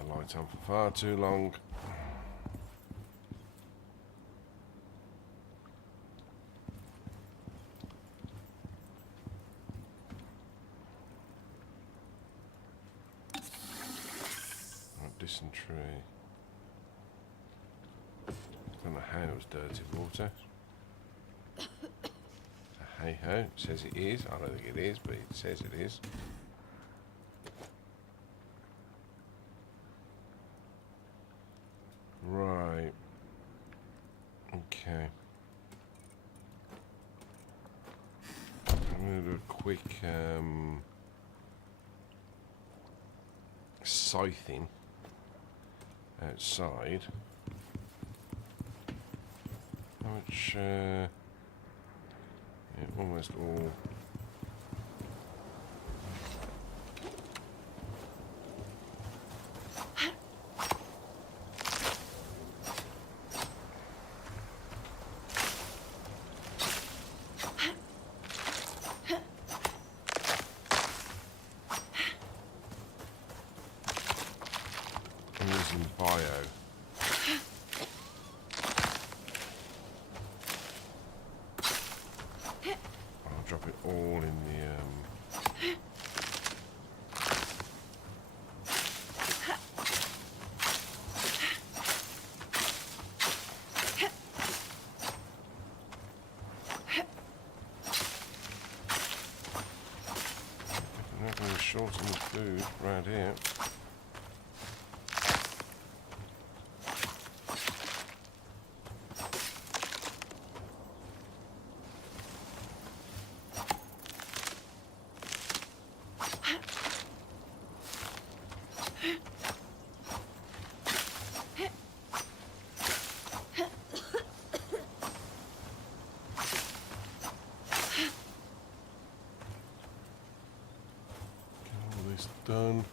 the light on for far too long. Dysentery. Don't know how it was dirty water. Hey ho, it says it is. I don't think it is, but it says it is. Right. Okay. I'm going to do a quick scything outside. Which, yeah, almost all. I'm using bio. Drop it all in the I'm not really short on the food right here. Done.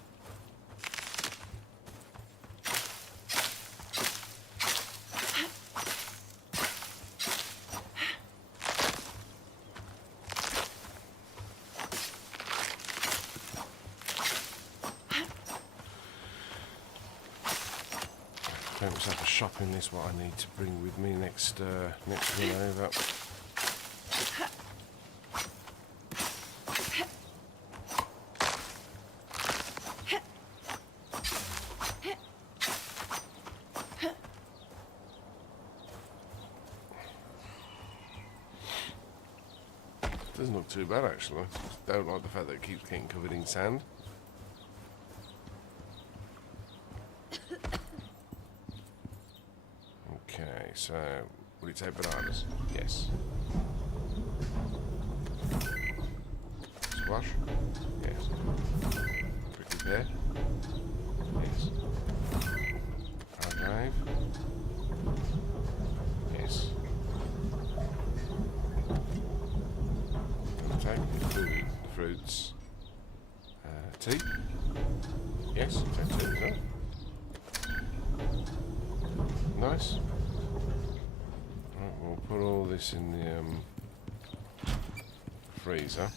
Make myself a shopping list what I need to bring with me next run over. Doesn't look too bad actually. Don't like the fact that it keeps getting covered in sand. Okay, so will it take bananas? Yes. Squash? Yes. Prickly pear? Yes. Agave? Yes. Take food, fruits, tea. Yes, take tea. No. Nice. Right, we'll put all this in the freezer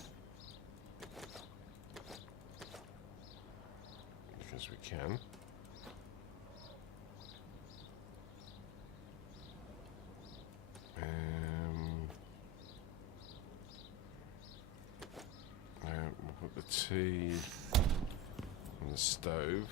because we can. We'll put the tea on the stove.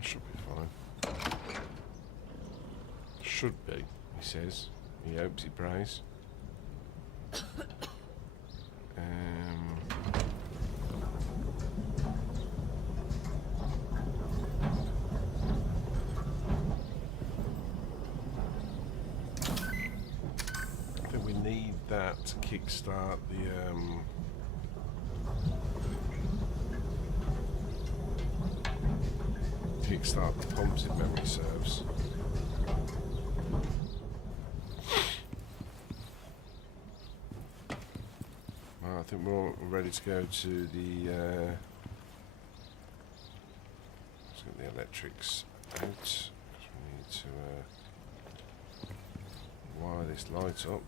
Should be fine. Should be, he says. He hopes, he prays. I think we need that to kickstart the kickstart the pumps if memory serves. I think we're all ready to go to the. Let's get the electrics out. 'Cause we need to wire this light up.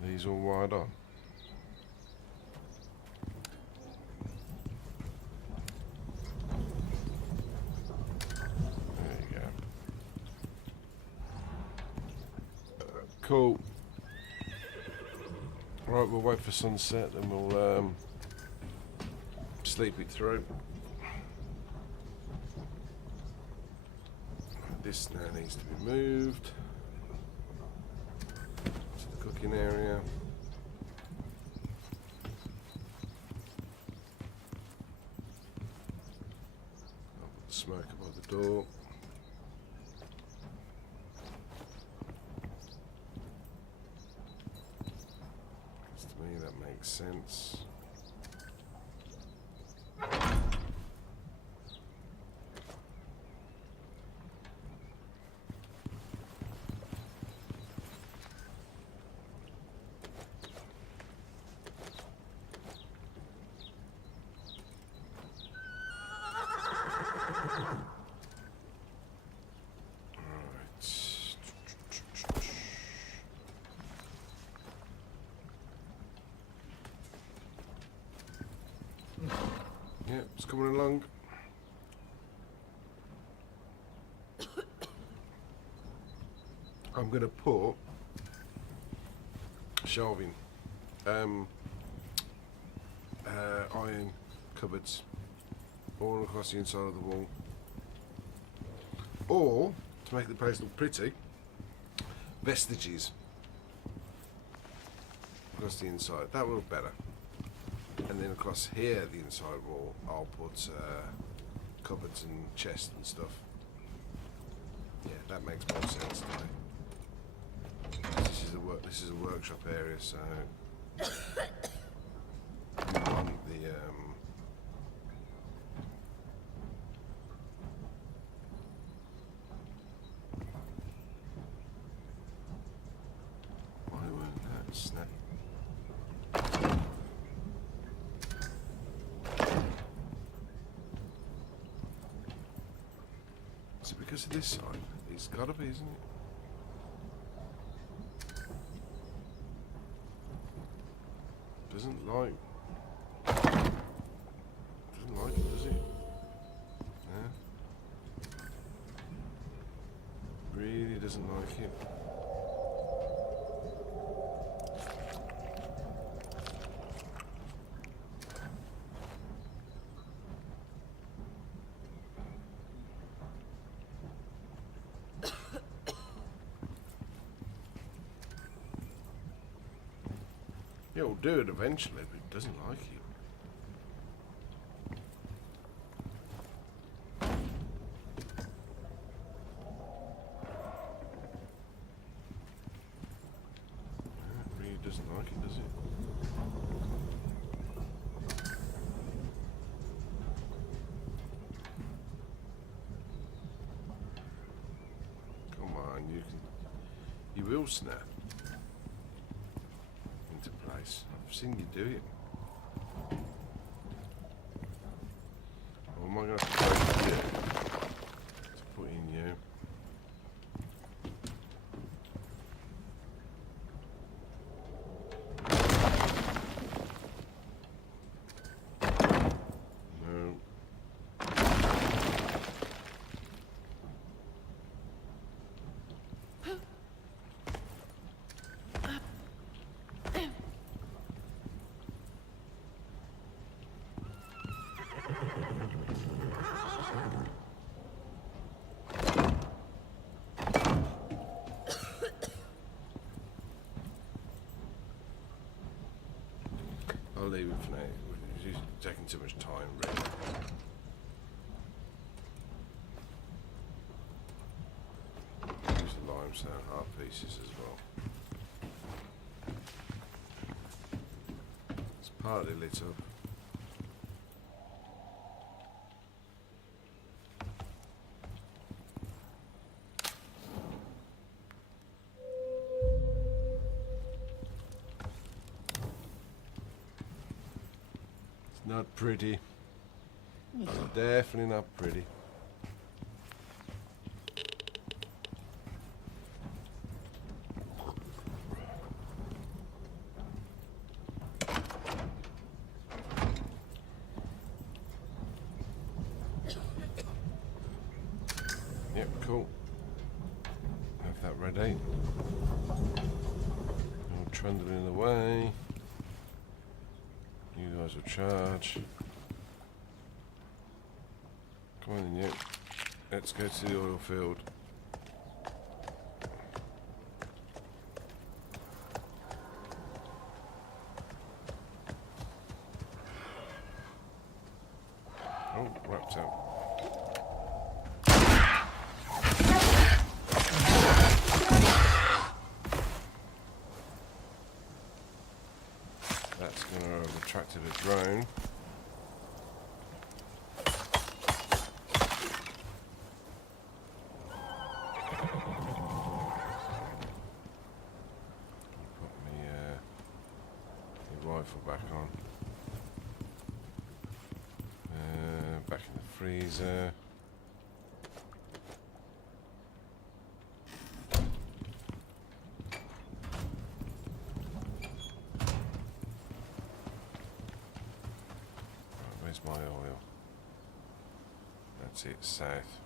These all wired on. There you go. Cool. Right, we'll wait for sunset and we'll sleep it through. This now needs to be moved to the cooking area. I'll put the smoker by the door. To me that makes sense. Yeah, it's coming along. I'm going to put shelving, iron cupboards all across the inside of the wall. Or, to make the place look pretty, vestiges across the inside. That will look better. And then across here, the inside wall, I'll put cupboards and chests and stuff. Yeah, that makes more sense to me. This is a workshop area, so we want the why won't that snap? Is it because of this side? It's gotta be, isn't it? Doesn't like it, does it? Yeah. Really doesn't like it. It'll do it eventually, but it doesn't like it. It really doesn't like it, does it? Come on, you will snap into place. I've seen you do it. Or am I going to have to break you to put in you? No. taking too much time, really. Use the limestone hard pieces as well. It's partly lit up. Not pretty. Definitely not pretty. Yep, cool. Have that ready. I'm trundling away. You guys will charge. Come on in, you. Let's go to the oil field. Oh, wrapped out. That's going to have attracted a drone. Put my rifle back on. Back in the freezer. Where's my oil? That's it, south.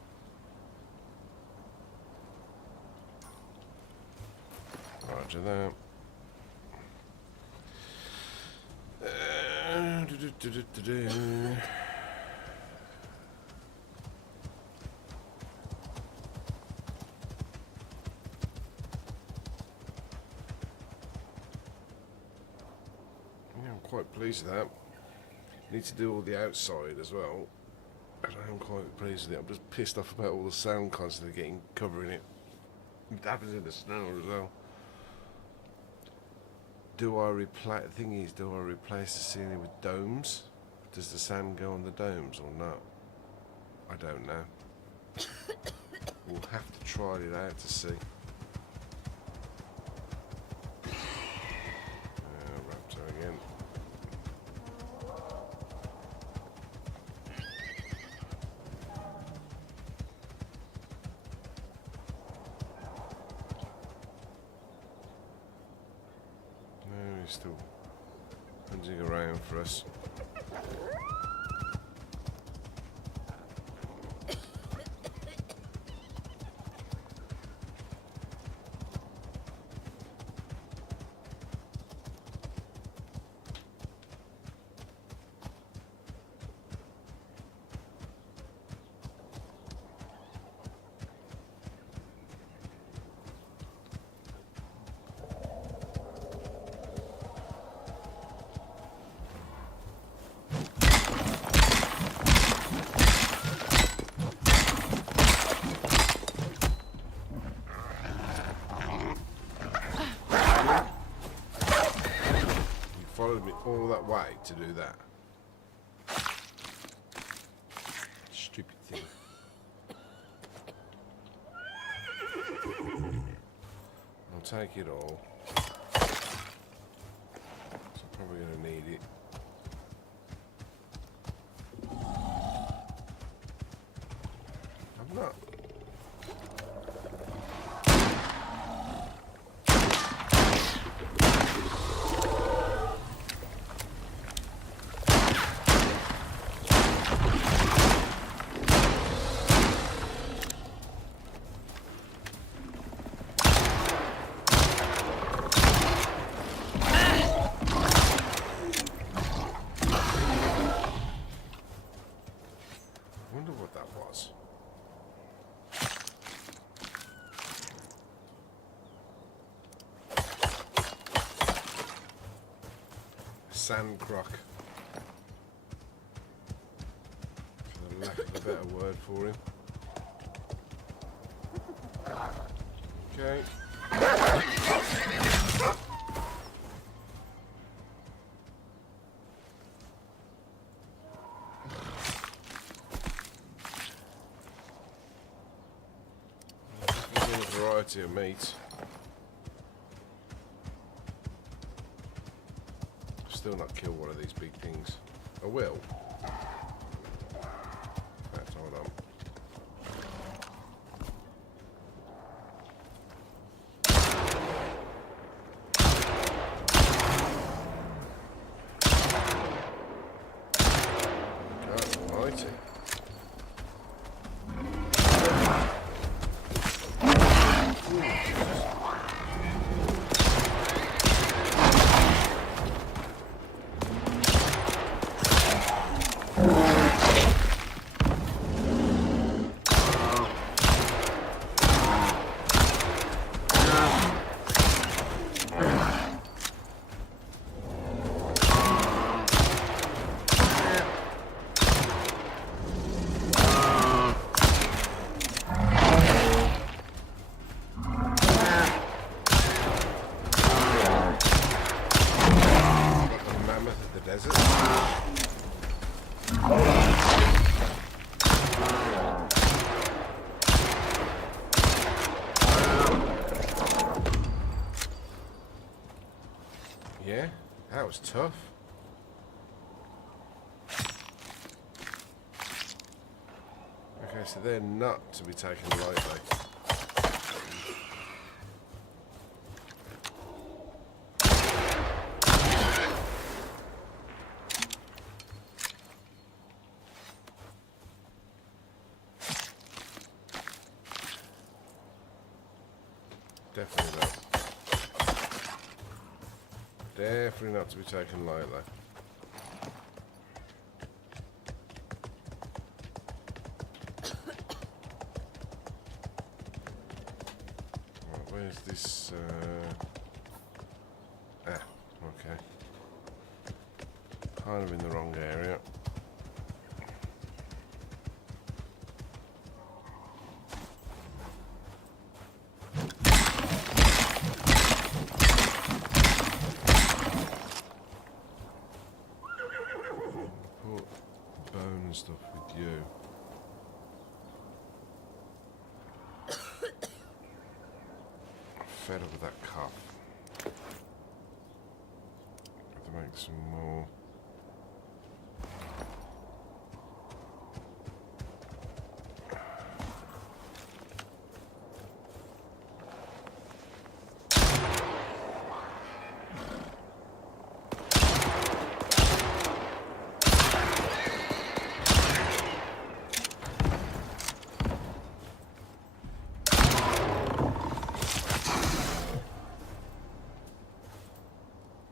Roger that. Yeah, I'm quite pleased with that. Need to do all the outside as well. And I am quite pleased with it. I'm just pissed off about all the sound constantly covering it. It happens in the snow as well. Do I replace the ceiling with domes? Does the sand go on the domes or not? I don't know. We'll have to try it out to see. Raptor again. Still hunting around for us. Followed me all that way to do that. Stupid thing. I'll take it all. So I'm probably going to need it. I'm not. Sand croc. better word for him. Okay. There's a variety of meat. Still not kill one of these big things. I will. That's hold on. God almighty. Yeah, that was tough. Okay, so they're not to be taken lightly. Definitely not. Definitely not to be taken lightly. Right, where's this? Okay. Kind of in the wrong area. Stuff with you. Fed up with that cup. Have to make some more.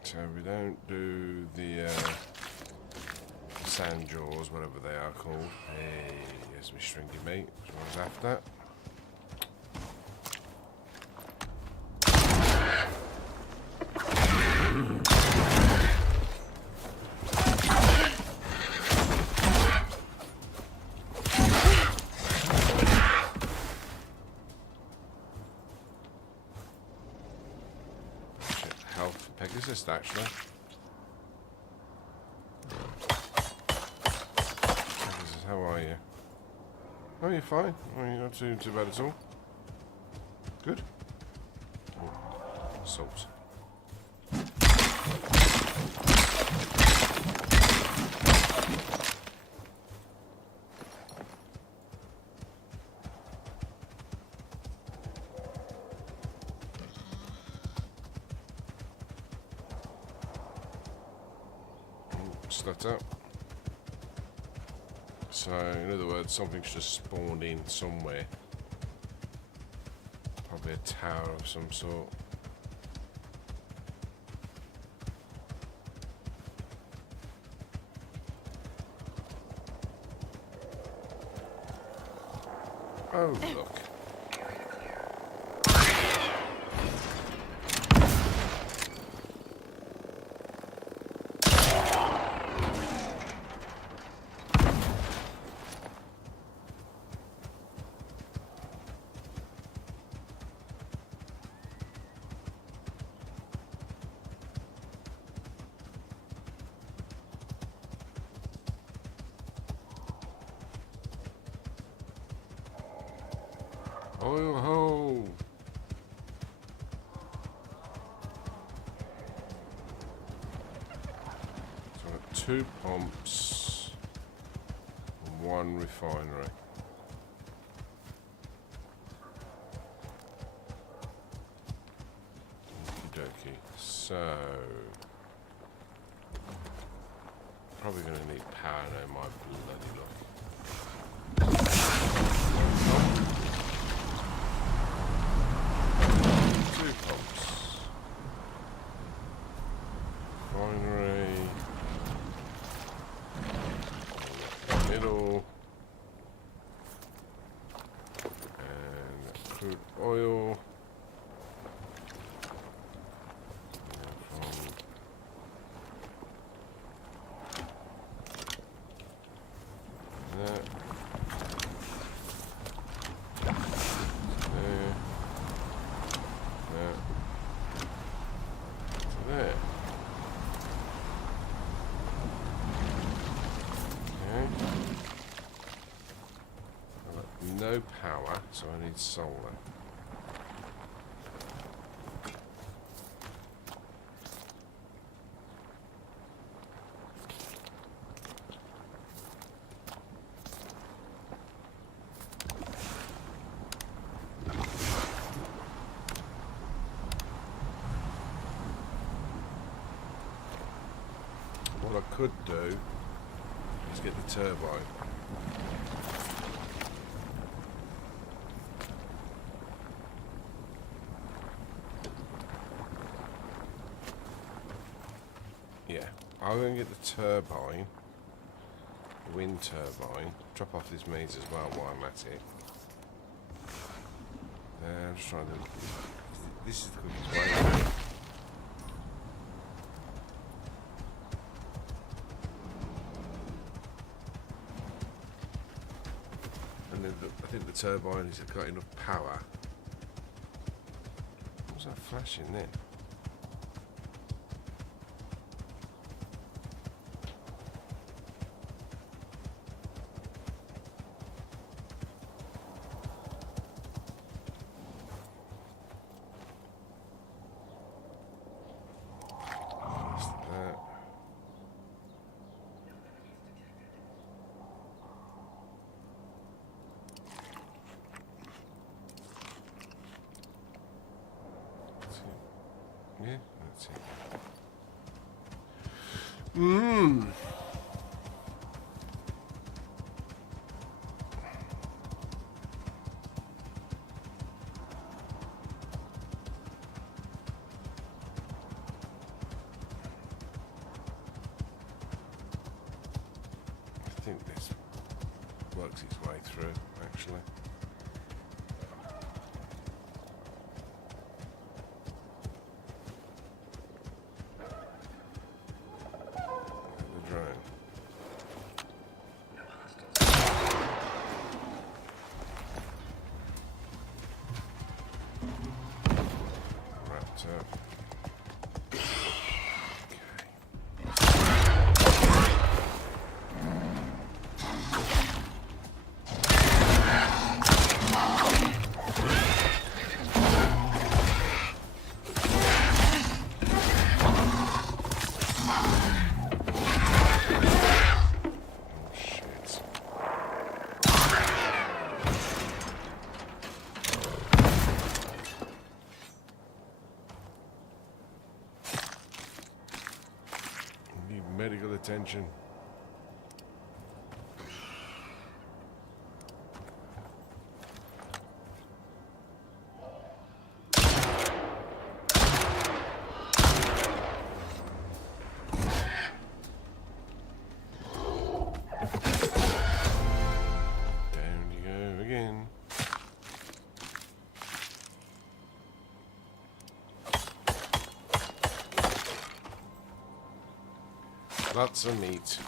So we don't do the sand jaws, whatever they are called. Hey, here's my stringy meat. Which one's after? Pegasus, actually. Pegasus, how are you? Oh, you're fine. Oh, you're not too bad at all. Good. Oh, salt. Stutter. So, in other words, something's just spawned in somewhere. Probably a tower of some sort. Oh, look. Oil hole. So I've got 2 pumps and 1 refinery. Okie dokie. So probably going to need power now, my bloody luck. Two pumps. Refinery. Middle. And crude oil. No power, so I need solar. What I could do is get the turbine. Yeah, I'm going to get the turbine, the wind turbine, drop off this means as well while I'm at it. I'm just trying to... This is the quickest way. And then I think the turbine has got enough power. What's that flashing then? Yeah, that's it. I think this works its way through, actually. Medical attention. Down you go again. Lots of meat.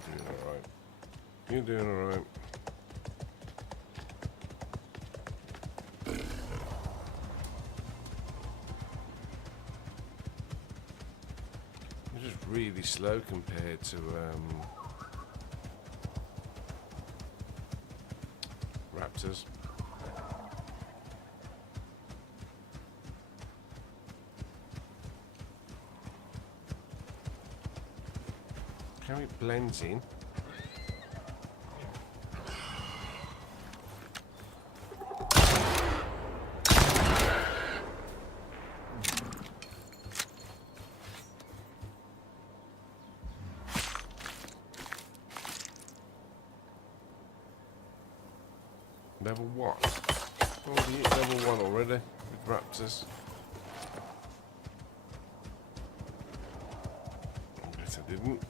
You're doing alright. You're doing alright. really slow compared to raptors. How it blends in. Level what? Already hit level 1 already with raptors. I guess I didn't.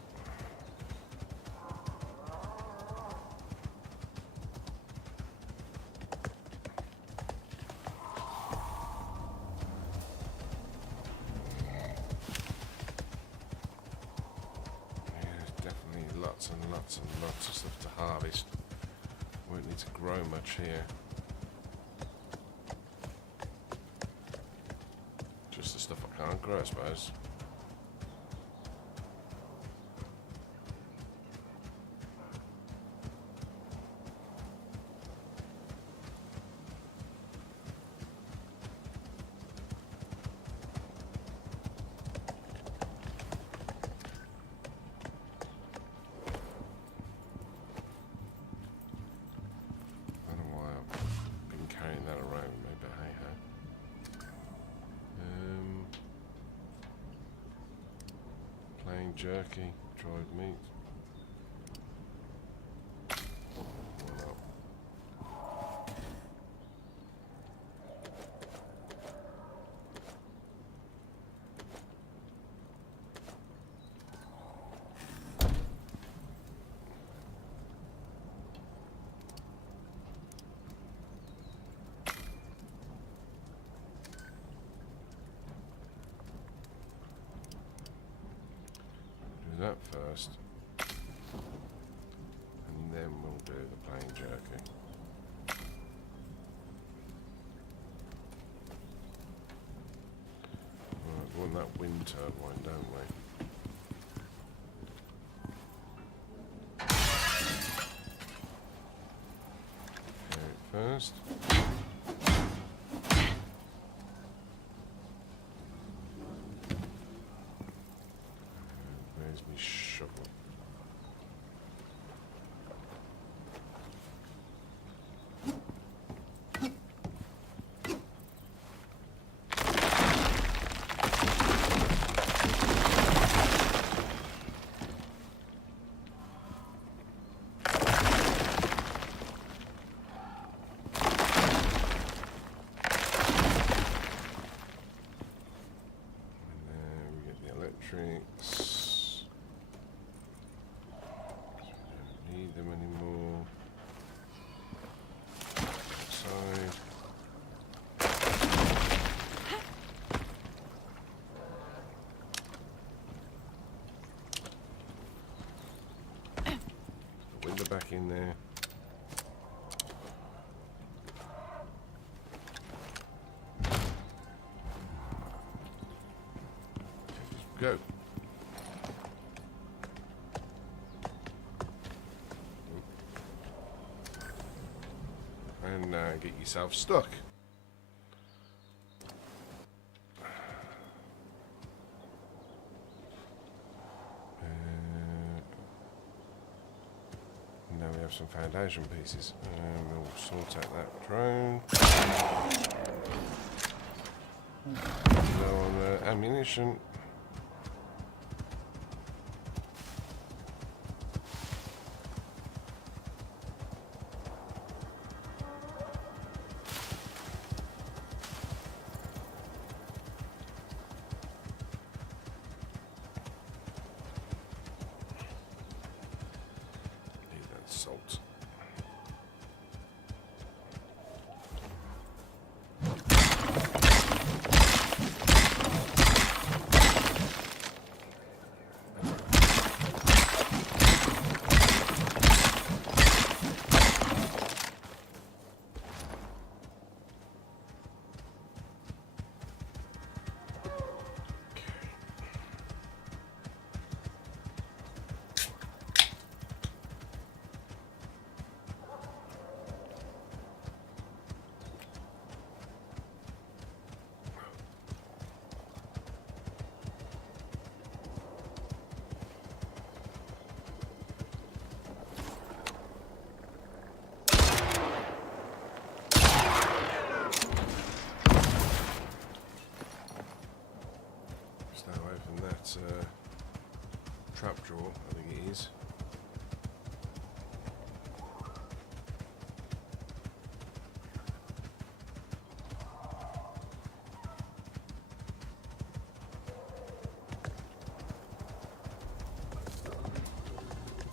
Lots and lots and lots of stuff to harvest. Won't need to grow much here. Just the stuff I can't grow, I suppose. Jerky, dried meat. That first, and then we'll do the plain jerky. Right, we want that wind turbine, don't we? Okay, first. Me shovel. And then we get the electrics. Need them anymore. Side. The window back in there. Go. And get yourself stuck. Now we have some foundation pieces. And we'll sort out that drone. Low on ammunition. Salt.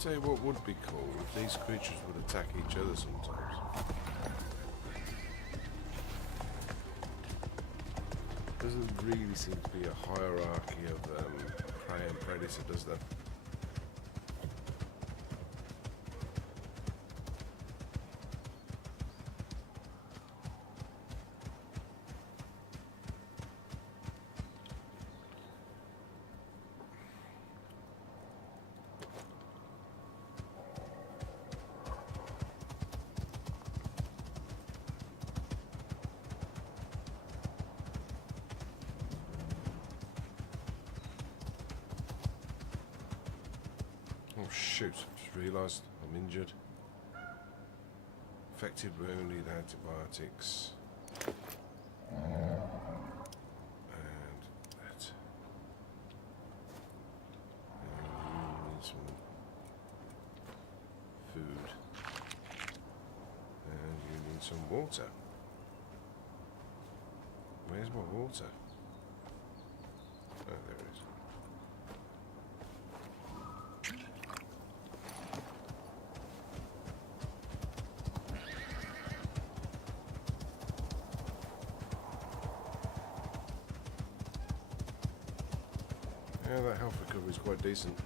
Tell you what would be cool, if these creatures would attack each other sometimes. Doesn't really seem to be a hierarchy of prey and predator, does there? Oh shoot, just realised I'm injured. Affected wound, need antibiotics. And that. And you need some food. And you need some water. Where's my water? Oh, there it is. Yeah, that health recovery is quite decent.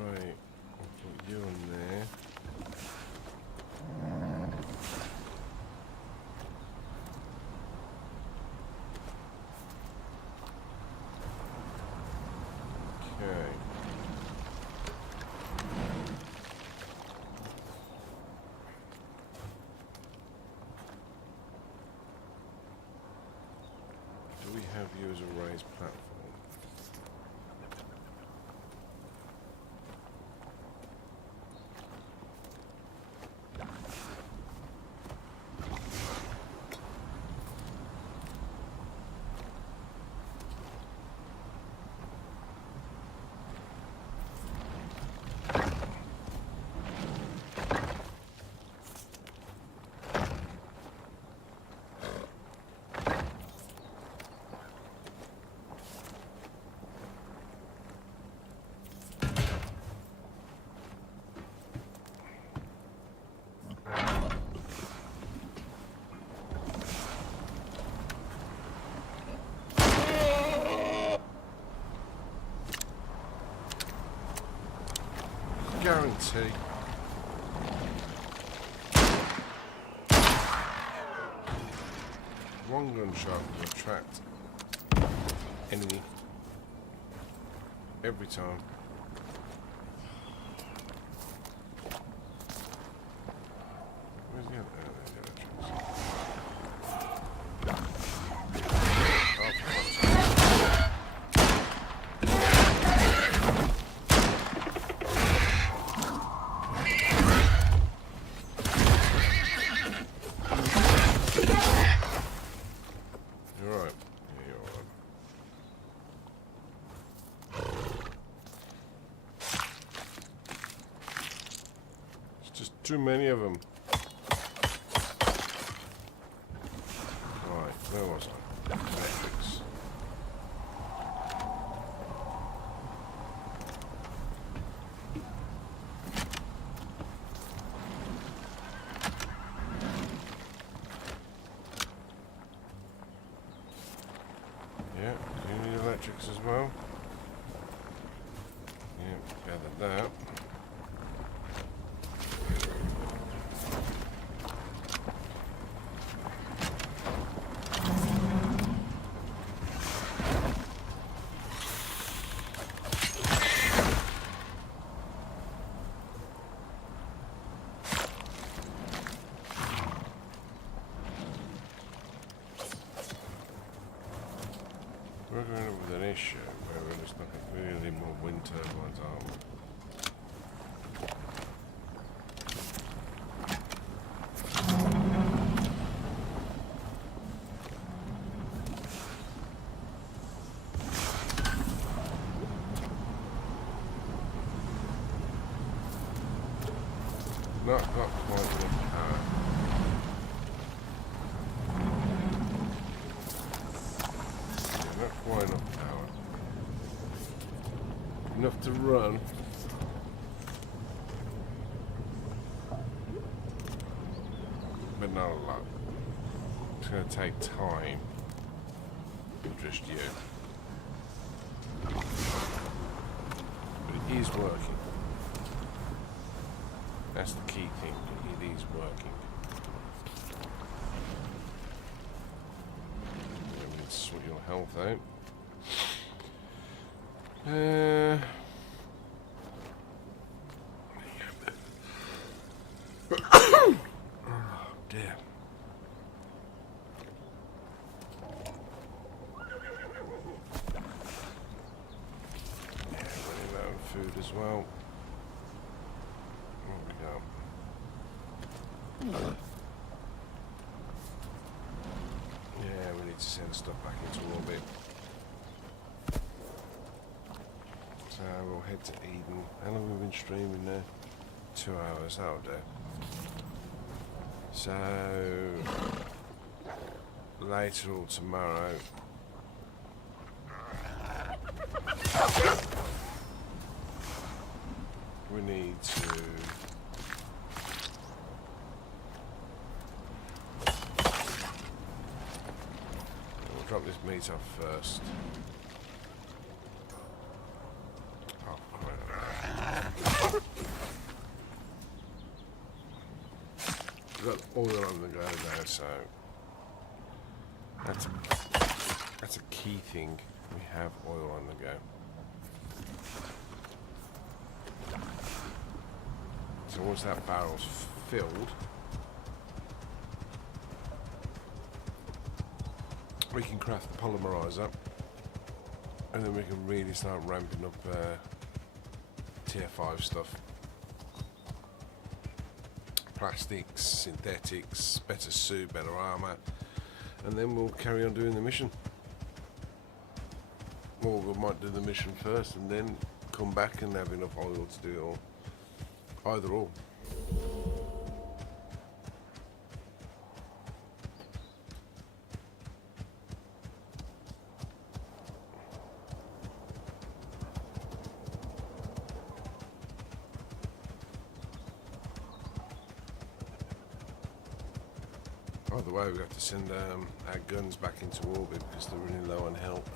Right, I'll put you on there. Okay. Do we have you as a raised platform? Guarantee. One gunshot will attract enemy every time. Where's the other? Oh, there's the other tracks. Too many of them. Right, where was I? Electrics. Yeah, do you need electrics as well? Yeah, gathered that. We're going up with an issue where we're just looking at really more wind turbines, aren't we? not got quite enough power. Yeah, not quite enough power. Enough to run. But not a lot. It's going to take time. Just you. But it is working. That's the key thing. It is working. We need to sort your health out. Oh dear. Food as well. There we go. Yeah, we need to send stuff back into orbit. So we'll head to Eden. How long have we been streaming now? 2 hours, that'll do. So later or tomorrow. We need to we'll drop this meat off first. Oh, we've got oil on the go now, so that's a key thing. We have oil on the go. So once that barrel's filled, we can craft the polymerizer, and then we can really start ramping up tier 5 stuff. Plastics, synthetics, better suit, better armor, and then we'll carry on doing the mission. Or we might do the mission first and then come back and have enough oil to do it all. Either or. By the way, we have to send our guns back into orbit because they're running low on health.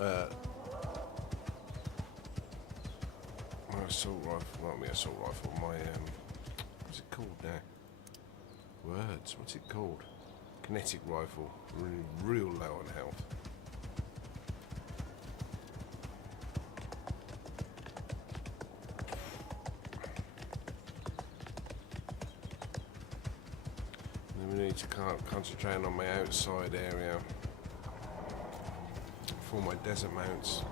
My assault rifle, not my assault rifle, my what's it called now? Words, what's it called? Kinetic rifle, running real low on health. And then we need to concentrate on my outside area for my desert mounts.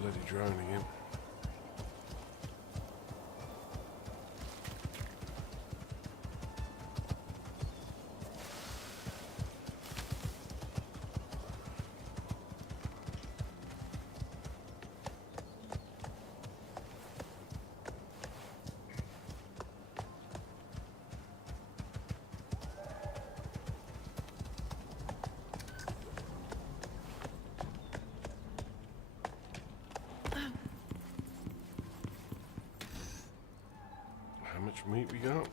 Bloody drone again. How much meat we got?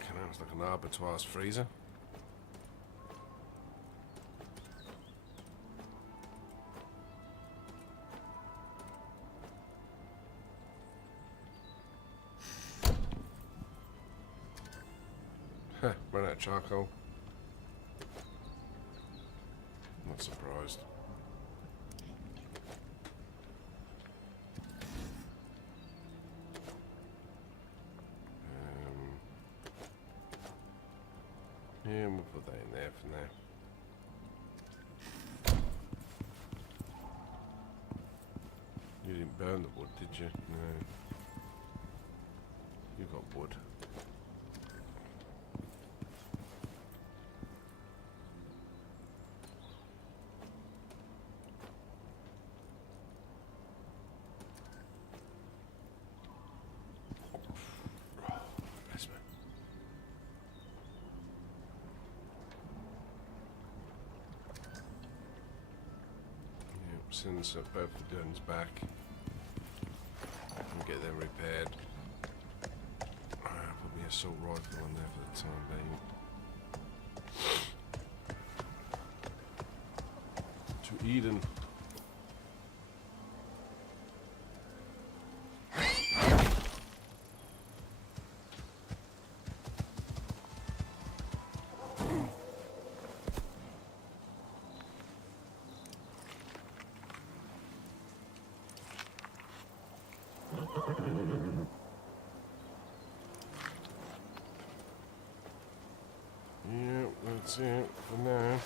Can I Looks like an abattoir's freezer. Huh, run out of charcoal. Not surprised. Yeah, we'll put that in there for now. You didn't burn the wood, did you? No. You got wood. Since both the guns back and get them repaired. Put me assault rifle on there for the time being. To Eden. Yep, that's it for now.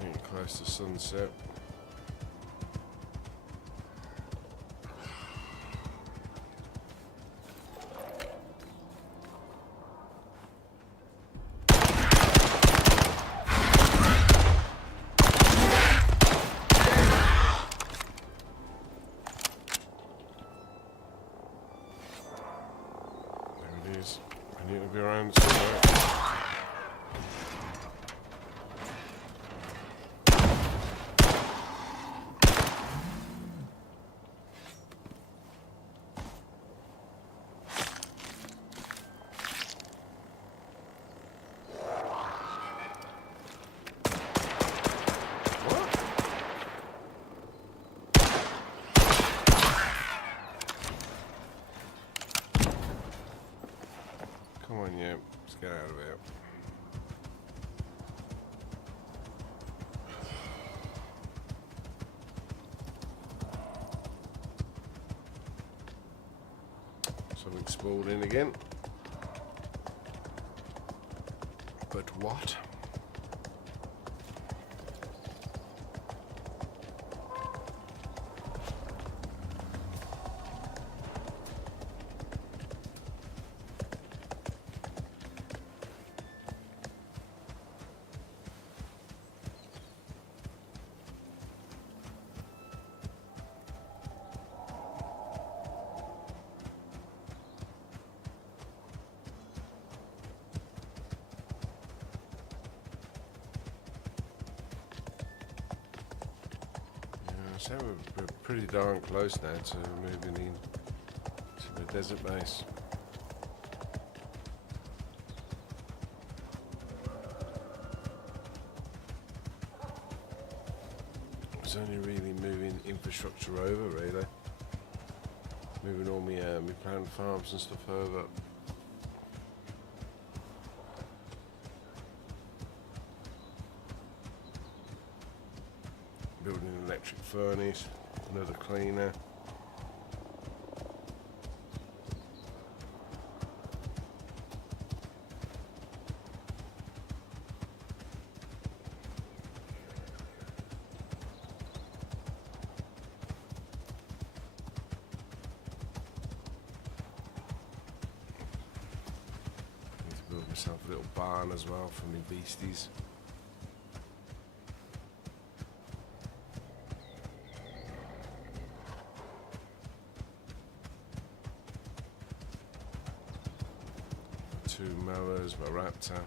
Getting close to sunset. I need to be around somewhere. Come on, yeah, let's get out of here. Something spawned in again. But what? So we're pretty darn close now to moving in to the desert base. It's only really moving infrastructure over, really. Moving all my plant farms and stuff over. Building an electric furnace, another cleaner. Need to build myself a little barn as well for my beasties. Two mowers, my raptor,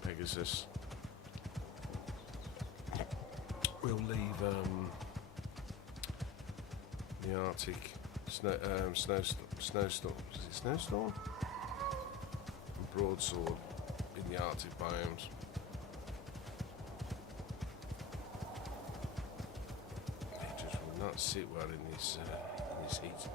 Pegasus. we'll leave the Arctic snowstorm. Is it snowstorm? And broadsword in the Arctic biomes. It just will not sit well in this heat.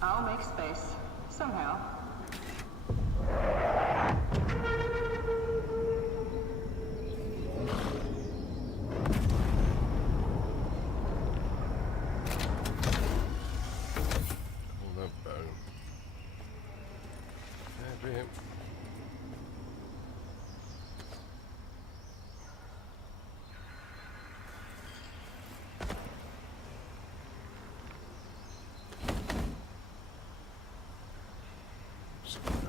I'll make space. Somehow. All that bone. Yeah, brilliant.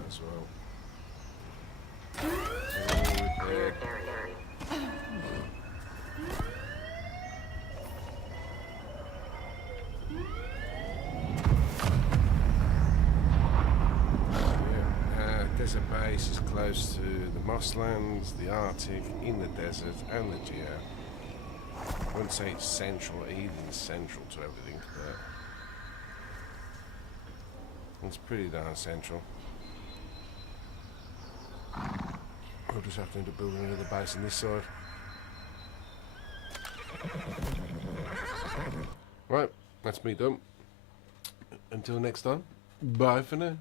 As well. Cleared area. Desert base is close to the Mosslands, the Arctic, in the desert, and the Geo. I wouldn't say it's central, Eden's central to everything, but it's pretty darn central. We'll just have to end up building another base on this side. Right, that's me done. Until next time, bye for now.